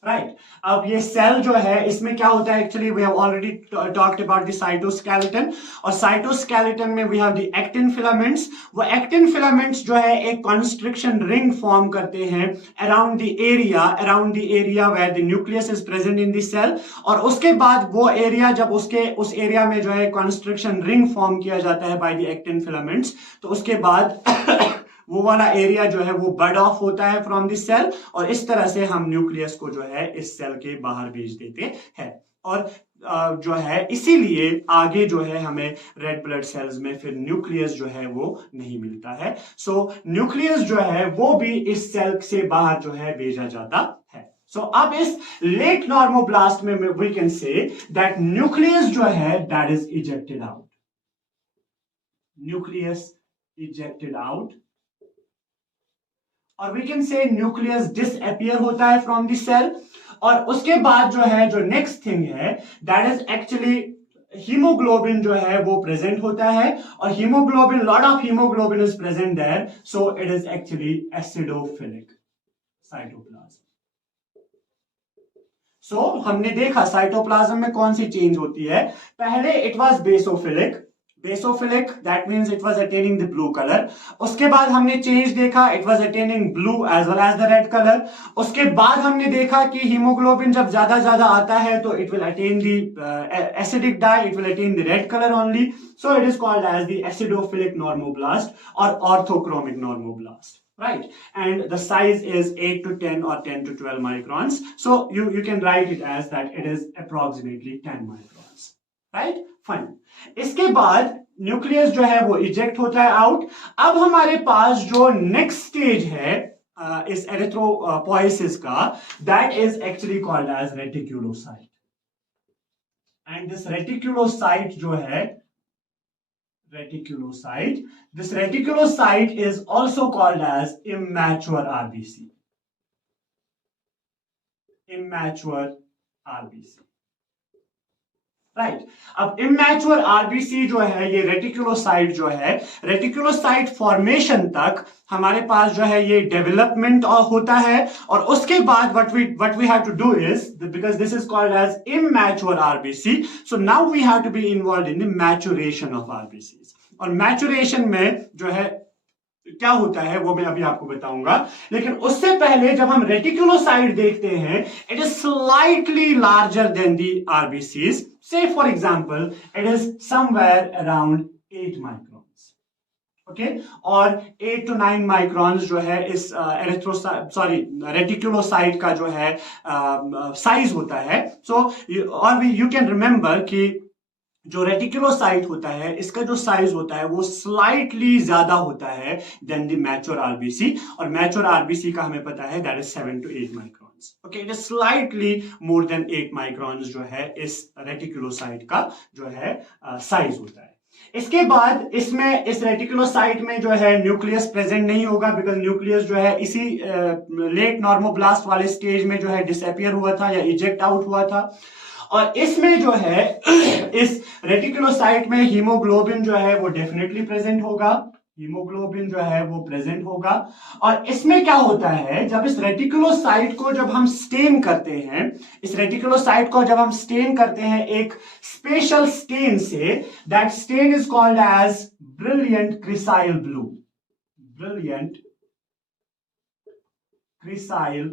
right. अब ये सेल जो है इसमें क्या होता है actually we have already talked about the cytoskeleton, और साइटोस्केलेटन में we have the actin filaments. वो एक्टिन फिलामेंट्स जो है एक कॉन्स्ट्रिक्शन रिंग फॉर्म करते हैं around the area where the nucleus is present in the cell, और उसके बाद वो एरिया जब उस एरिया में जो है कॉन्स्ट्रिक्शन रिंग फॉर्म किया जाता है बाय द एक्टिन फिलामेंट्स, तो उसके बाद वो वाला एरिया जो है वो बर्ड ऑफ होता है फ्रॉम दिस सेल, और इस तरह से हम न्यूक्लियस को जो है इस सेल के बाहर भेज देते हैं, और जो है इसीलिए आगे जो है हमें रेड ब्लड सेल्स में फिर न्यूक्लियस जो है वो नहीं मिलता है। सो न्यूक्लियस जो है वो भी इस सेल से बाहर जो है भेजा जाता है। सो अब इस लेट नॉर्मोब्लास्ट में we can say that nucleus जो है that is ejected out, nucleus ejected out, और we can say nucleus disappear होता है फ्रॉम द सेल, और उसके बाद जो है जो नेक्स्ट थिंग है दैट इज एक्चुअली हीमोग्लोबिन जो है वो प्रेजेंट होता है, और haemoglobin lot of haemoglobin is present there, so it is actually acidophilic cytoplasm. So हमने देखा साइटोप्लाज्म में कौन सी चेंज होती है, पहले it was basophilic, basophilic, that means it was attaining the blue colour. उसके बाद हमने चेंज देखा, it was attaining blue as well as the red colour. उसके बाद हमने देखा कि हीमोग्लोबिन जब ज्यादा ज्यादा आता है तो it will attain the acidic dye, it will attain the red colour only, so it is called as the acidophilic normoblast और orthochromic normoblast, right? And the size is 8 to 10 or 10 to 12 microns, so you can write it as that it is approximately 10 microns, right? Fine. इसके बाद न्यूक्लियस जो है वो इजेक्ट होता है आउट। अब हमारे पास जो नेक्स्ट स्टेज है इस एरिथ्रोपोइसिस का, that is actually called as reticulocyte. And this reticulocyte जो है, reticulocyte, this reticulocyte is also called as immature RBC. Immature RBC, right? अब इमैच्योर आरबीसी जो है, ये रेटिकुलोसाइट जो है, रेटिकुलोसाइट फॉर्मेशन तक हमारे पास जो है ये डेवलपमेंट होता है, और उसके बाद what we have to do is, because this is called as immature RBC, so now we have to be involved in the maturation of RBCs. और मैचुरेशन में जो है क्या होता है वो मैं अभी आपको बताऊंगा, लेकिन उससे पहले जब हम रेटिकुलोसाइट देखते हैं, it is slightly larger than the RBCs. Say for example it is somewhere around 8 microns, okay, और 8 to 9 माइक्रॉन्स जो है इस रेटिकुलोसाइट का जो है साइज होता है। सो और यू कैन रिमेंबर कि जो रेटिकुलोसाइट होता है इसका जो साइज होता है वो स्लाइटली ज्यादा होता है देन द मैच्योर आरबीसी, और मैच्योर आरबीसी का हमें पता है that is 7 to 8 microns, okay, it is slightly more than 8 microns जो है इस रेटिकुलोसाइट का जो है साइज होता है। इसके बाद इसमें इस रेटिकुलोसाइट में जो है न्यूक्लियस प्रेजेंट नहीं होगा, बिकॉज न्यूक्लियस जो है इसी लेट नॉर्मोब्लास्ट वाले स्टेज में जो है डिसअपियर हुआ था या इजेक्ट आउट हुआ था। और इसमें जो है इस रेटिकुलोसाइट में हीमोग्लोबिन जो है वो डेफिनेटली प्रेजेंट होगा, हीमोग्लोबिन जो है वो प्रेजेंट होगा। और इसमें क्या होता है, जब इस रेटिकुलोसाइट को जब हम स्टेन करते हैं, इस रेटिकुलोसाइट को जब हम स्टेन करते हैं एक स्पेशल स्टेन से, that stain is called as brilliant cresyl blue, brilliant cresyl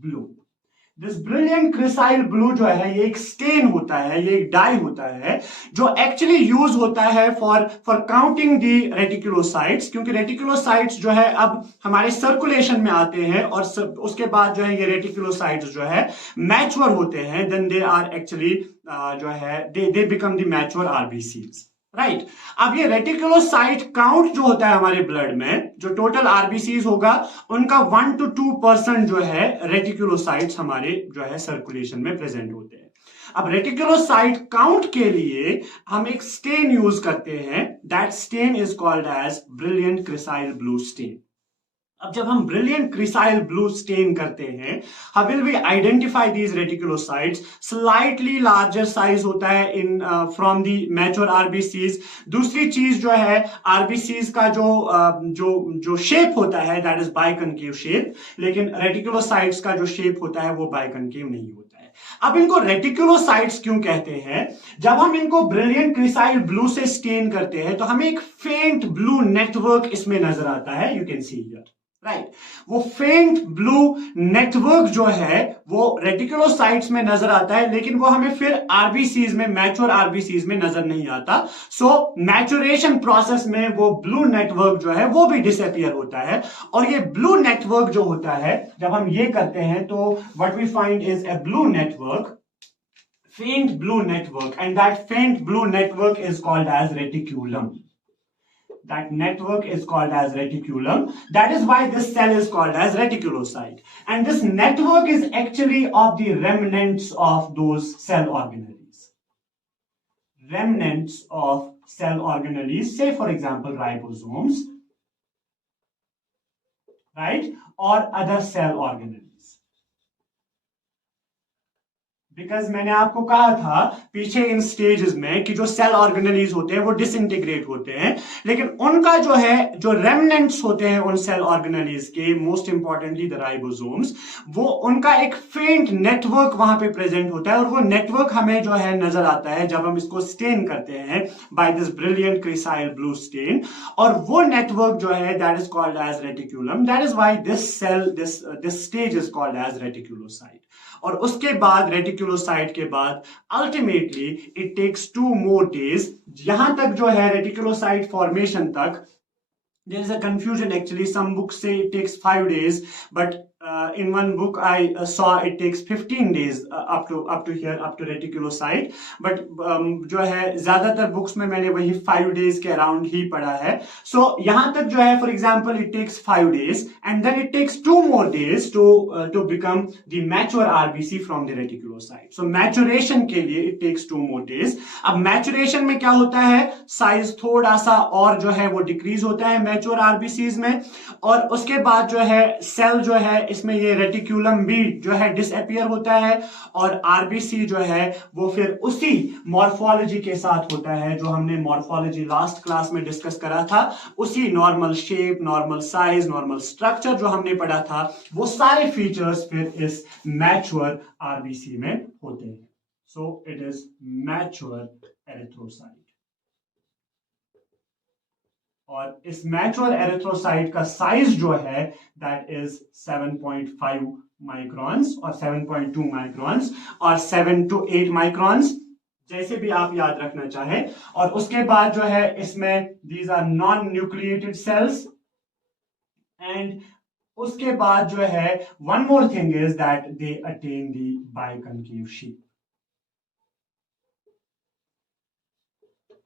blue. This brilliant cresyl blue जो है ये एक स्टेन होता है, ये एक डाई होता है जो एक्चुअली यूज होता है फॉर काउंटिंग दी रेटिकुलोसाइट्स, क्योंकि रेटिकुलोसाइट्स जो है अब हमारे सर्कुलेशन में आते हैं और उसके बाद जो है ये रेटिकुलोसाइट्स जो है मैच्योर होते हैं, देन दे आर एक्चुअली जो है they become the mature RBCs, right? अब ये रेटिकुलोसाइट काउंट जो होता है हमारे ब्लड में, जो टोटल आरबीसीज होगा उनका 1 to 2% जो है रेटिकुलोसाइट्स हमारे जो है सर्कुलेशन में प्रेजेंट होते हैं। अब रेटिकुलोसाइट काउंट के लिए हम एक स्टेन यूज करते हैं, that stain is called as brilliant cresyl blue stain. अब जब हम ब्रिलियंट क्रिसाइल ब्लू स्टेन करते हैं, how will we identify these reticulocytes? Slightly larger size होता है in from the mature RBCs. दूसरी चीज जो है आरबीसीज का जो शेप होता है दैट इज बाइकनकेव शेप, लेकिन रेटिकुलोसाइट्स का जो शेप होता है वो बाइकनकेव नहीं होता है। अब इनको रेटिकुलोसाइट्स क्यों कहते हैं? जब हम इनको ब्रिलियंट क्रिसाइल ब्लू से स्टेन करते हैं तो हमें एक फेंट ब्लू नेटवर्क इसमें नजर आता है, you can see here, right? वो फेंट ब्लू नेटवर्क जो है वो रेटिकुलोसाइट्स में नजर आता है, लेकिन वो हमें फिर आरबीसीज में, मैच्योर आरबीसीज में नजर नहीं आता। सो मैच्योरेशन प्रोसेस में वो ब्लू नेटवर्क जो है वो भी डिसअपियर होता है, और ये ब्लू नेटवर्क जो होता है जब हम ये करते हैं तो what we find is a blue network, faint blue network, and that faint blue network is called as reticulum. That network is called as reticulum. That is why this cell is called as reticulocyte. And this network is actually of the remnants of those cell organelles. Remnants of cell organelles, say for example ribosomes, right? Or other cell organelles. Because मैंने आपको कहा था पीछे इन स्टेजेस में कि जो सेल ऑर्गेनेलीज होते हैं वो डिसइंटीग्रेट होते हैं, लेकिन उनका जो है जो रेमनेंट्स होते हैं उन सेल ऑर्गेनेलीज के, मोस्ट इंपॉर्टेंटली द राइबोसोम्स, वो उनका एक फेंट नेटवर्क वहां पे प्रेजेंट होता है, और वो नेटवर्क हमें जो है नजर आता है जब हम इसको स्टेन करते हैं by this brilliant cresyl blue stain, और वो नेटवर्क जो है that is called as reticulum. That is why this cell this stage is called as reticulocyte. और उसके बाद रेटिकुलोसाइट के बाद ultimately it takes 2 more days, यहां तक जो है रेटिकुलोसाइट फॉर्मेशन तक there is a confusion actually. Some books say it takes 5 days, but in one book I saw it takes 15 days up to here, up to reticulocyte. But जो है ज्यादातर बुक्स में मैंने वही 5 days के अराउंड ही पढ़ा है. So यहाँ तक जो है for example it takes 5 days and then it takes 2 more days to become the mature RBC from the reticulocyte. So maturation के लिए it takes 2 more days. अब maturation में क्या होता है, साइज थोड़ा सा और जो है वो डिक्रीज होता है मैच्योर आरबीसीज में, और उसके बाद जो है सेल जो है इसमें ये रेटिक्यूलम भी जो है डिसअपियर होता है, और आरबीसी जो है वो फिर उसी मॉर्फोलॉजी के साथ होता है जो हमने मॉर्फोलॉजी लास्ट क्लास में डिस्कस करा था, उसी normal shape, normal size, normal structure जो हमने पढ़ा था, वो सारे फीचर्स फिर इस मैच्योर आरबीसी में होते हैं. सो इट इज मैच्योर एरिथ्रोसाइट. और इस मैच्योर एरिथ्रोसाइट का साइज जो है दैट इज 7.5 माइक्रॉन्स और 7.2 माइक्रॉन्स और 7 to 8 माइक्रॉन्स, जैसे भी आप याद रखना चाहे. और उसके बाद जो है इसमें these are non nucleated cells, and उसके बाद जो है one more thing is that they attain the biconcave shape.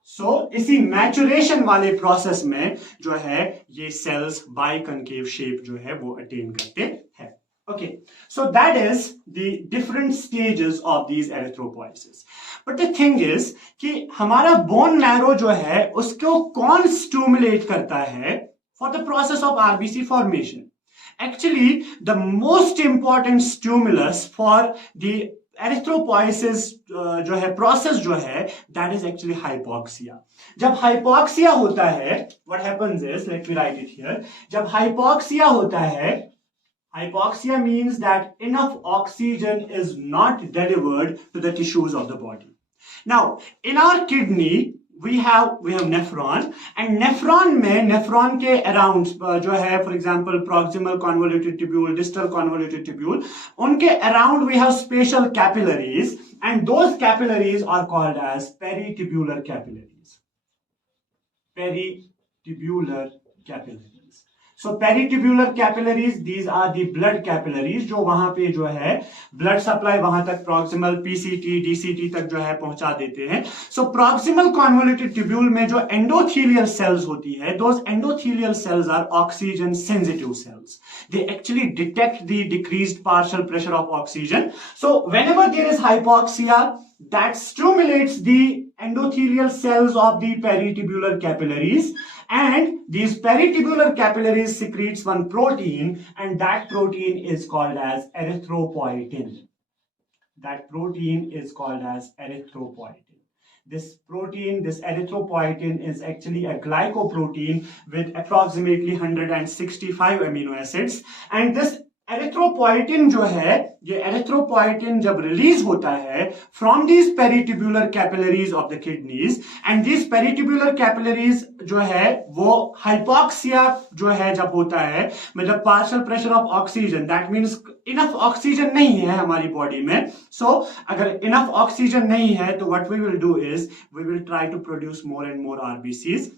So इसी मैचुरेशन वाले प्रोसेस में जो है ये सेल्स बाइकनकेव शेप जो है वो अटेन करते हैं. Okay, so that is the different stages of these erythropoiesis. But the thing is कि हमारा बोन मैरो जो है उसको कौन स्टिमुलेट करता है for the process of RBC formation. Actually the most important stimulus for the erythropoiesis जो है प्रोसेस जो है दैट इज एक्चुअली हाइपोक्सिया. जब हाइपोक्सिया होता है what happens is, let me right it here, जब हाइपोक्सिया होता है, hypoxia means that enough oxygen is not delivered to the tissues of the body. Now in our kidney we have nephron, and nephron के around जो है for example proximal convoluted tubule, distal convoluted tubule, उनके around we have special capillaries, and those capillaries are called as peritubular capillaries. Peritubular capillaries. So peritubular capillaries, these are the blood capillaries जो वहां पे जो है blood supply वहां तक proximal PCT, DCT तक जो है पहुंचा देते हैं. So proximal convoluted tubule में जो endothelial cells होती है, those endothelial cells are oxygen sensitive cells. They actually detect the decreased partial pressure of oxygen. So whenever there is hypoxia, that stimulates the endothelial cells of the peritubular capillaries, and these peritubular capillaries secretes one protein, and that protein is called as erythropoietin. That protein is called as erythropoietin. This protein, this erythropoietin, is actually a glycoprotein with approximately 165 amino acids, and this erythropoietin जो है, ये एरिथ्रोपोइटिन जब रिलीज होता है from these peritubular capillaries of the kidneys, and these peritubular capillaries जो है वो हाइपोक्सिया जो है जब होता है, मतलब partial pressure of oxygen, that means enough oxygen नहीं है हमारी बॉडी में. सो अगर इनफ ऑक्सीजन नहीं है तो what we will do is we will try to produce more and more RBCs,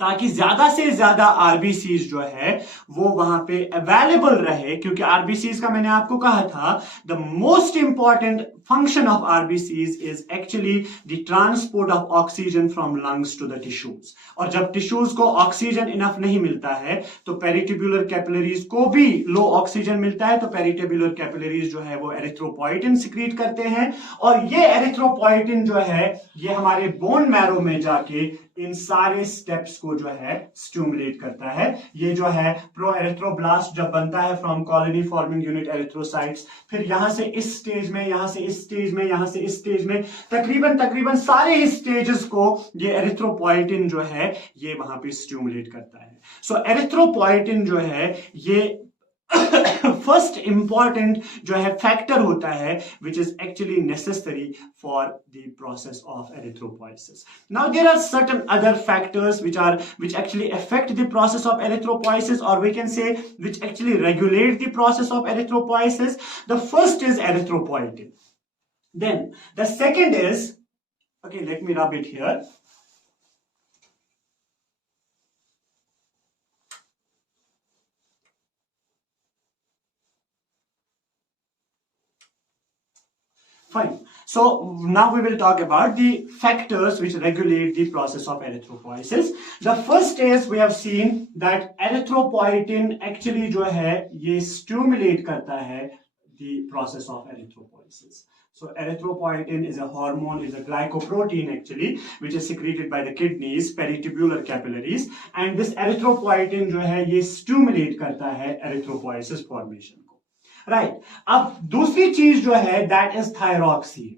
ताकि ज्यादा से ज्यादा आरबीसीज जो है वो वहां पे अवेलेबल रहे. क्योंकि आरबीसीज का मैंने आपको कहा था the most important function of RBCs is actually the transport of oxygen from lungs to the tissues. और जब टिश्यूज को ऑक्सीजन इनफ नहीं मिलता है तो पेरिट्यूबुलर कैपिलरीज को भी लो ऑक्सीजन मिलता है, तो पेरिट्यूबुलर कैपिलरीज जो है वो एरिथ्रोपोइटिन सिक्रीट करते हैं, और ये एरिथ्रोपोइटिन जो है ये हमारे बोन मैरो में जाके इन सारे स्टेप्स को जो है स्टिमुलेट करता है. ये जो है प्रो एरिथ्रोब्लास्ट जब बनता है from colony forming unit erythrocytes, फिर यहां से इस स्टेज में, यहां से इस इस स्टेज में, यहां से इस स्टेज में, तकरीबन सारे ही स्टेजेस को ये एरिथ्रोपोइटिन जो है ये वहां पे स्टिमुलेट करता है। सो एरिथ्रोपोइटिन जो है ये फर्स्ट इंपॉर्टेंट जो है फैक्टर होता है which is actually necessary for the process of erythropoiesis. Now there are certain other factors which actually affect the process of erythropoiesis, or we can say which actually regulate the process of erythropoiesis. The first is erythropoietin. Then the second is, okay, let me rub it here. Fine. So now we will talk about the factors which regulate the process of erythropoiesis. The first is, we have seen that erythropoietin actually जो है ये stimulate करता है the process of erythropoiesis. So erythropoietin is a hormone, is a glycoprotein actually, which is secreted by the kidneys, peritubular capillaries, and this erythropoietin जो है ये stimulate करता है erythropoiesis formation को. राइट अब दूसरी चीज जो है दैट इज थायरॉक्सिन.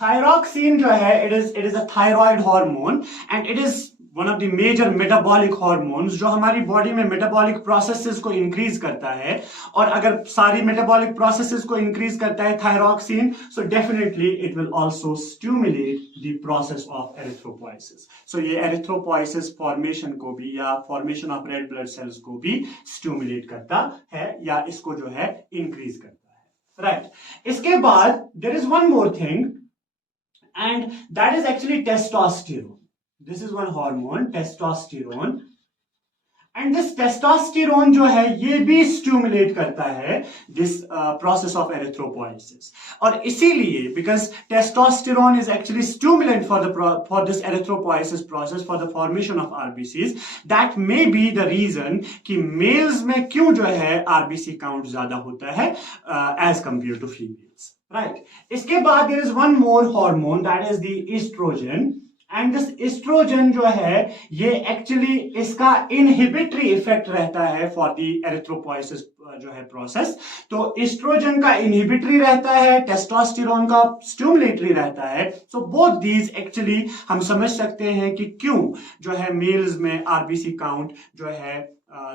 थायरॉक्सिन जो है it is a thyroid hormone and it is one of the major metabolic hormones जो हमारी बॉडी में मेटाबॉलिक प्रोसेसेस को इंक्रीज करता है. और अगर सारी मेटाबॉलिक प्रोसेसेस को इंक्रीज करता है thyroxine, so definitely it will also stimulate the process of erythropoiesis. So ये एरिथ्रोपोइसिस फॉर्मेशन को भी या formation of red blood cells को भी स्टिमुलेट करता है या इसको जो है इंक्रीज करता है. राइट इसके बाद there is one more thing and that is actually testosterone. This is one hormone, testosterone, and this testosterone जो है ये भी stimulate करता है this process of erythropoiesis. और इसीलिए because testosterone is actually stimulant for this erythropoiesis process, for the formation of RBCs, that may be the reason कि males में क्यों जो है RBC count ज्यादा होता है as compared to females. Right? इसके बाद there is one more hormone, that is the estrogen. And this oestrogen जो है ये एक्चुअली इसका इनहिबिटरी इफेक्ट रहता है फॉर द एरिथ्रोपोइसिस जो है प्रोसेस. तो एस्ट्रोजन का इनहिबिटरी रहता है, टेस्टोस्टेरोन का स्टिमुलेटरी रहता है. सो बोथ दीज एक्चुअली हम समझ सकते हैं कि क्यों जो है मेल्स में आरबीसी काउंट जो है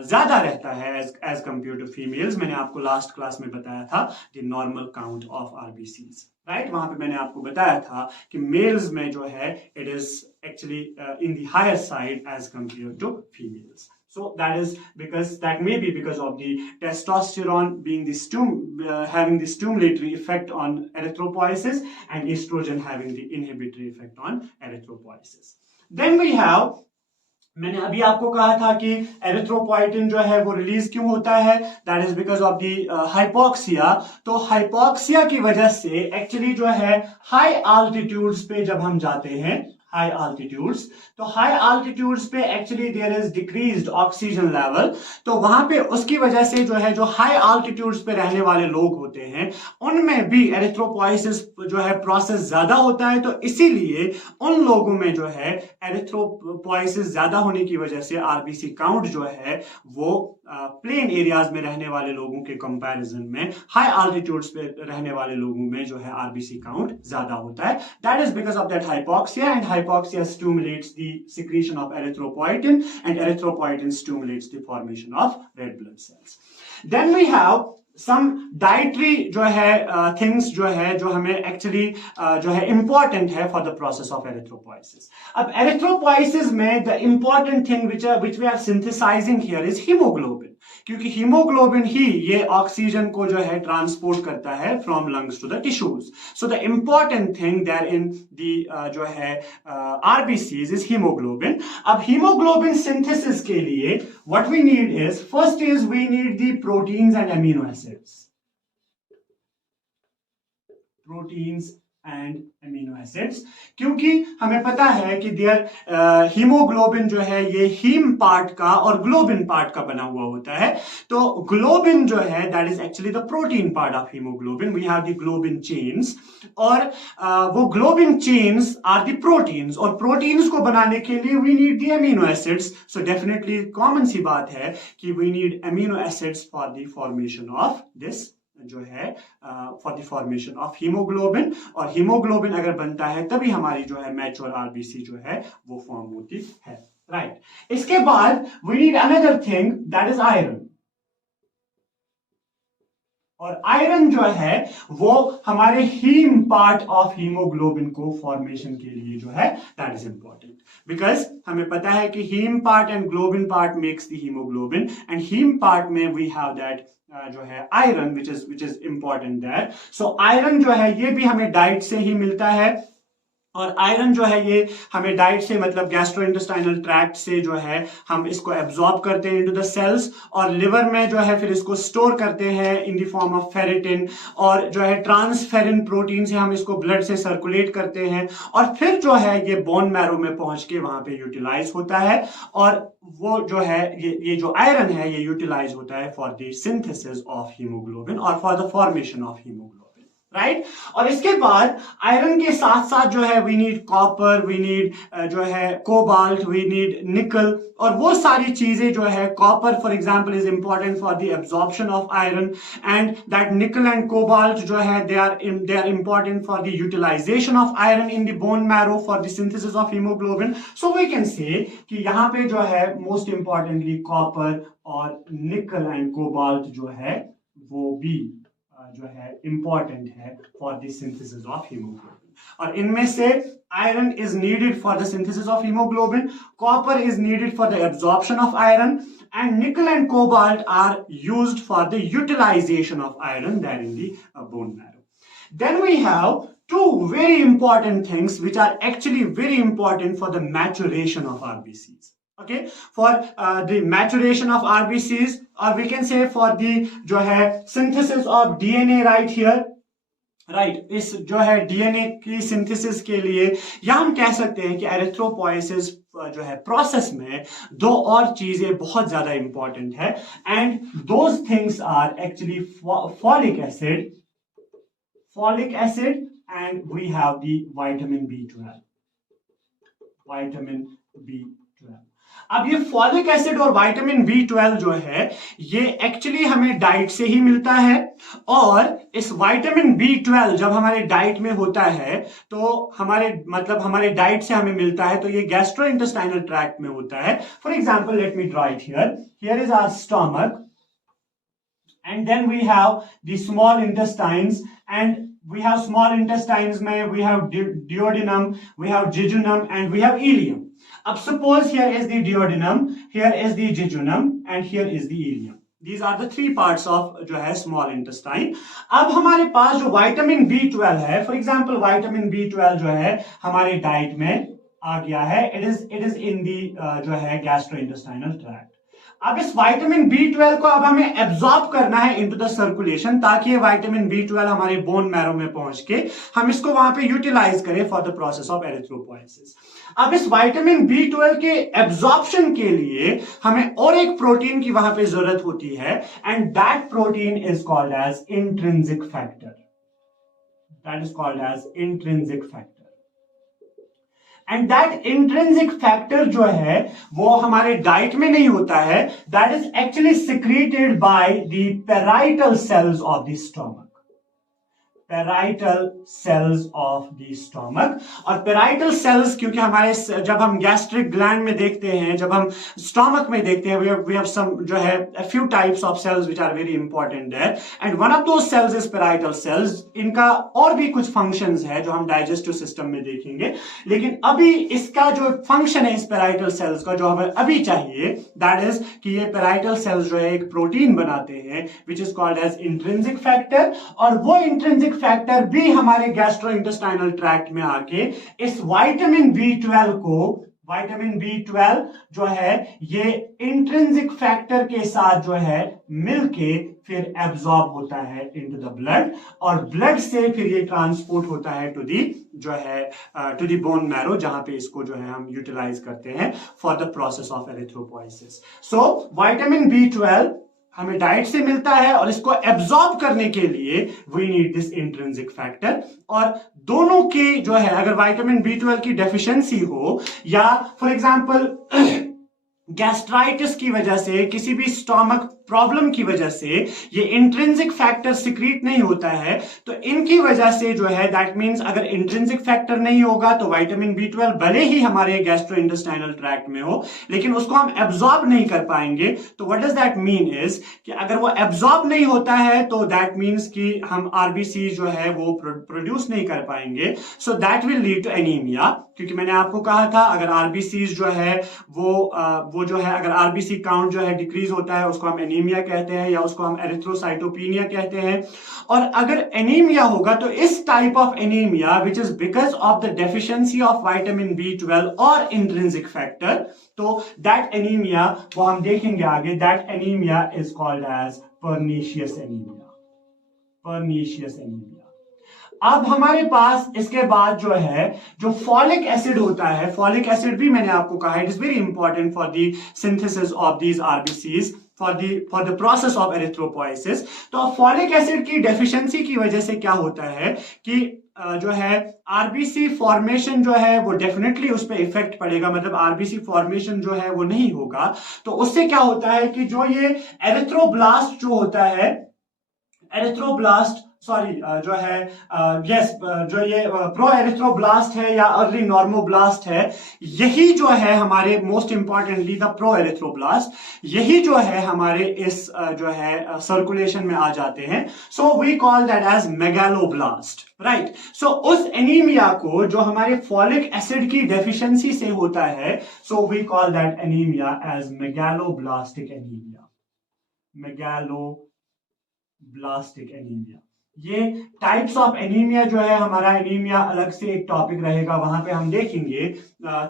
ज्यादा रहता है एज कंपेयर टू फीमेल्स. मैंने आपको लास्ट क्लास में बताया था the normal count of RBCs. Right वहां पे मैंने आपको बताया था कि मेल्स में जो है it is actually in the higher side as compare to females. So that is because that may be because of the testosterone being having the stimulatory effect on erythropoiesis and estrogen having the inhibitory effect on erythropoiesis. Then we have, मैंने अभी आपको कहा था कि एरिथ्रोपोइटिन जो है वो रिलीज क्यों होता है, that is because of the hypoxia. तो हाइपोक्सिया की वजह से एक्चुअली जो है हाई आल्टीट्यूड्स पे जब हम जाते हैं, हाई आल्टीट्यूड्स, तो हाई आल्टीट्यूड्स पे actually there is decreased oxygen level. तो वहां पे उसकी वजह से जो है जो हाई आल्टीट्यूड्स पे रहने वाले लोग होते हैं उनमें भी एरिथ्रोपोइसिस जो है प्रोसेस ज्यादा होता है. तो इसीलिए उन लोगों में जो है एरिथ्रोपोइसिस ज्यादा होने की वजह से आरबीसी काउंट जो है वो प्लेन एरियाज में रहने वाले लोगों के कंपैरिजन में हाई आल्टीट्यूड्स पे रहने वाले लोगों में जो है आरबीसी काउंट ज्यादा होता है. That is because of that hypoxia, and hypoxia stimulates the secretion of erythropoietin and erythropoietin stimulates the formation of red blood cells. Then we have some dietary जो है things जो है जो हमें एक्चुअली जो है important है for the process of erythropoiesis. अब erythropoiesis में the important thing which we are synthesizing here is hemoglobin. क्योंकि हीमोग्लोबिन ही ये ऑक्सीजन को जो है ट्रांसपोर्ट करता है from lungs to the tissues. So the important thing there in the जो है आरबीसीज इज हीमोग्लोबिन. अब हीमोग्लोबिन सिंथेसिस के लिए what we need is, first is we need the proteins and amino acids. Proteins and amino acids, क्योंकि हमें पता है कि देयर हीमोग्लोबिन जो है ये हीम पार्ट का और ग्लोबिन पार्ट का बना हुआ होता है. तो ग्लोबिन जो है that is actually the protein part of haemoglobin. We have the globin chains, और वो globin chains are the proteins, और प्रोटीन्स को बनाने के लिए we need the amino acids. So definitely common सी बात है कि we need amino acids for the formation of this जो है for the formation of haemoglobin, और हीमोग्लोबिन अगर बनता है तभी हमारी जो है मैच्योर आरबीसी जो है वो फॉर्म होती है, राइट। इसके बाद we need another thing that is iron, और आयरन जो है वो हमारे हीम पार्ट ऑफ हीमोग्लोबिन को फॉर्मेशन के लिए जो है दैट इज इंपॉर्टेंट, बिकॉज हमें पता है कि haem part and globin part makes the haemoglobin, and haem part में वी हैव दैट जो है iron which is important that. So iron जो है ये भी हमें डाइट से ही मिलता है, और आयरन जो है ये हमें डाइट से मतलब गैस्ट्रोइंटेस्टाइनल ट्रैक्ट से जो है हम इसको एब्जॉर्ब करते हैं इनटू द सेल्स, और लिवर में जो है फिर इसको स्टोर करते हैं in the form of ferritin, और जो है ट्रांसफेरिन प्रोटीन से हम इसको ब्लड से सर्कुलेट करते हैं, और फिर जो है ये बोन मैरो में पहुंच के वहां पे यूटिलाइज होता है, और वो जो है ये जो आयरन है ये यूटिलाइज होता है for the synthesis of haemoglobin और for the formation of haemoglobin, right. और इसके बाद आयरन के साथ साथ जो है we need copper, we need जो है कोबाल्ट, वी नीड निकल, और वो सारी चीजें जो है copper for example is important for the absorption of iron, and that nickel and cobalt जो है they are important for the utilization of iron in the bone marrow for the synthesis of haemoglobin. So we can say कि यहाँ पे जो है मोस्ट इंपॉर्टेंटली कॉपर और निकल एंड कोबाल्ट जो है वो भी जो है इंपॉर्टेंट है for the synthesis of haemoglobin, और इनमें से iron is needed for the synthesis of haemoglobin, copper is needed for the absorption of iron, and nickel and cobalt are used for the utilization of iron there in the bone marrow. Then we have two very important things which are actually very important for the maturation of RBCs. Okay, for the maturation of RBCs, or we can say for the जो है synthesis of DNA right here, right इस जो है डीएनए की सिंथेसिस के लिए, या हम कह सकते हैं कि एरिथ्रोपोइसिस जो है प्रोसेस में दो और चीजें बहुत ज्यादा इंपॉर्टेंट है, and those things are actually folic acid and we have the vitamin B12, vitamin B12। अब ये फॉलिक एसिड और विटामिन B12 जो है ये एक्चुअली हमें डाइट से ही मिलता है, और इस विटामिन B12 जब हमारे डाइट में होता है तो हमारे डाइट से हमें मिलता है, तो ये गैस्ट्रोइंटेस्टाइनल ट्रैक्ट में होता है। For example let me draw it here is our stomach, and then we have the small intestines, and we have small intestines में we have duodenum, we have jejunum and we have ileum. अब suppose here is the duodenum, here is the jejunum and here is the ileum. These are the three parts of जो है small intestine. अब हमारे पास जो vitamin B12 है, for example vitamin B12 जो है हमारे डाइट में आ गया है, it is in the जो है gastrointestinal tract. अब इस विटामिन B12 को अब हमें एब्जॉर्ब करना है इनटू द सर्कुलेशन, ताकि ये विटामिन B12 हमारे बोन मैरो में पहुंच के हम इसको वहां पे यूटिलाइज करें for the process of erythropoiesis. अब इस विटामिन B12 के एब्जॉर्प्शन के लिए हमें और एक प्रोटीन की वहां पे जरूरत होती है, and that protein is called as intrinsic factor, that is called as intrinsic factor. And that intrinsic factor जो है वो हमारे डाइट में नहीं होता है, that is actually secreted by the parietal cells of the stomach, parietal cells of the stomach. और पेराइटल सेल्स क्योंकि हमारे जब हम गैस्ट्रिक ग्लैंड में देखते हैं, जब हम स्टमक में देखते हैं, वी हैव सम जो है a few types of cells which are very important there, and one of those cells is parietal cells. इनका और भी कुछ फंक्शंस है जो हम डाइजेस्टिव सिस्टम में देखेंगे, लेकिन अभी इसका जो फंक्शन है इस पेराइटल सेल्स का जो हमें अभी चाहिए, दैट इज कि ये पेराइटल सेल्स जो है एक प्रोटीन बनाते हैं which is called as intrinsic factor, और वो इंट्रिंसिक फैक्टर भी हमारे गैस्ट्रोइंटेस्टाइनल ट्रैक्ट में आके इस विटामिन B12 जो है ये इंट्रिंसिक फैक्टर के साथ जो है मिलके फिर एब्जॉर्ब होता है इनटू द ब्लड, और ब्लड से फिर ये ट्रांसपोर्ट होता है टू दी जो है टू दी बोन मैरो, जहां पे इसको जो है हम यूटिलाइज करते हैं for the process of erythropoiesis. So vitamin B12 हमें डाइट से मिलता है, और इसको एब्जॉर्ब करने के लिए we need this intrinsic factor. और दोनों की जो है अगर विटामिन B12 की डेफिशिएंसी हो, या फॉर एग्जांपल गैस्ट्राइटिस की वजह से, किसी भी स्टोमक प्रॉब्लम की वजह से ये इंट्रिंसिक फैक्टर सिक्रीट नहीं होता है, तो इनकी वजह से जो है, दैट मींस अगर इंट्रिंसिक फैक्टर नहीं होगा तो विटामिन B12 भले ही हमारे गैस्ट्रो इंटेस्टाइनल ट्रैक्ट में हो, लेकिन उसको हम एब्जॉर्ब नहीं कर पाएंगे। तो what does that mean is कि अगर वो एब्जॉर्ब नहीं होता है तो दैट मीन्स कि हम आरबीसी जो है वो प्रोड्यूस नहीं कर पाएंगे, so that will lead to anaemia. क्योंकि मैंने आपको कहा था अगर आरबीसी जो है वो जो है, अगर आरबीसी काउंट जो है डिक्रीज होता है उसको हम एनीमिया कहते हैं, या उसको हम एरिथ्रोसाइटोपिनिया कहते हैं। और अगर एनीमिया होगा तो इस type of anaemia which is because of the deficiency of vitamin B12 और इंट्रिंसिक फैक्टर, तो दैट एनीमिया वो हम देखेंगे आगे, that anaemia is called as pernicious anaemia. Pernicious anaemia. अब हमारे पास इसके बाद जो है, जो फॉलिक एसिड होता है, फॉलिक एसिड भी मैंने आपको कहा it is very important for the synthesis of these RBCs, for the process of erythropoiesis. तो फॉलिक एसिड की डेफिशिएंसी की वजह से क्या होता है कि जो है आरबीसी फॉर्मेशन जो है वो डेफिनेटली उस पर इफेक्ट पड़ेगा, मतलब आरबीसी फॉर्मेशन जो है वो नहीं होगा। तो उससे क्या होता है कि जो ये एरिथ्रोब्लास्ट जो होता है, एरिथ्रोब्लास्ट सॉरी जो है यस जो ये प्रो एरिथ्रोब्लास्ट है या अर्ली नॉर्मोब्लास्ट है, यही जो है हमारे most importantly the pro erythroblast, यही जो है हमारे इस जो है सर्कुलेशन में आ जाते हैं। So we call that as megaloblast, right. So उस एनीमिया को जो हमारे फॉलिक एसिड की डेफिशिएंसी से होता है, so we call that anaemia as megaloblastic anaemia. Megaloblastic anaemia. ये टाइप्स ऑफ एनीमिया जो है, हमारा एनीमिया अलग से एक टॉपिक रहेगा, वहां पे हम देखेंगे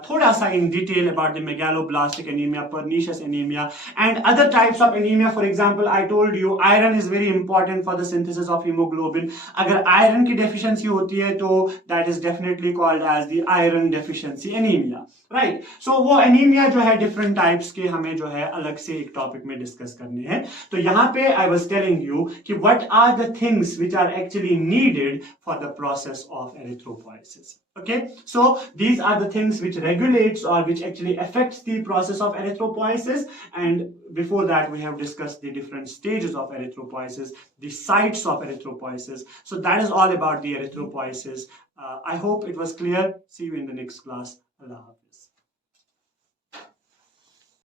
थोड़ा सा in detail about the megaloblastic anaemia, pernicious anaemia and other types of anaemia. For example I told you iron is very important for the synthesis of haemoglobin. अगर आयरन की डेफिशिएंसी होती है तो that is definitely called as the iron deficiency anaemia, right. So वो एनीमिया जो है डिफरेंट टाइप्स के हमें जो है अलग से एक टॉपिक में डिस्कस करने हैं। तो यहाँ पे आई वाज टेलिंग यू कि what are the things which are actually needed for the process of erythropoiesis. Okay, so these are the things which regulates or which actually affects the process of erythropoiesis. And before that we have discussed the different stages of erythropoiesis, the sites of erythropoiesis. So that is all about the erythropoiesis. I hope it was clear. See you in the next class. Allah Hafiz.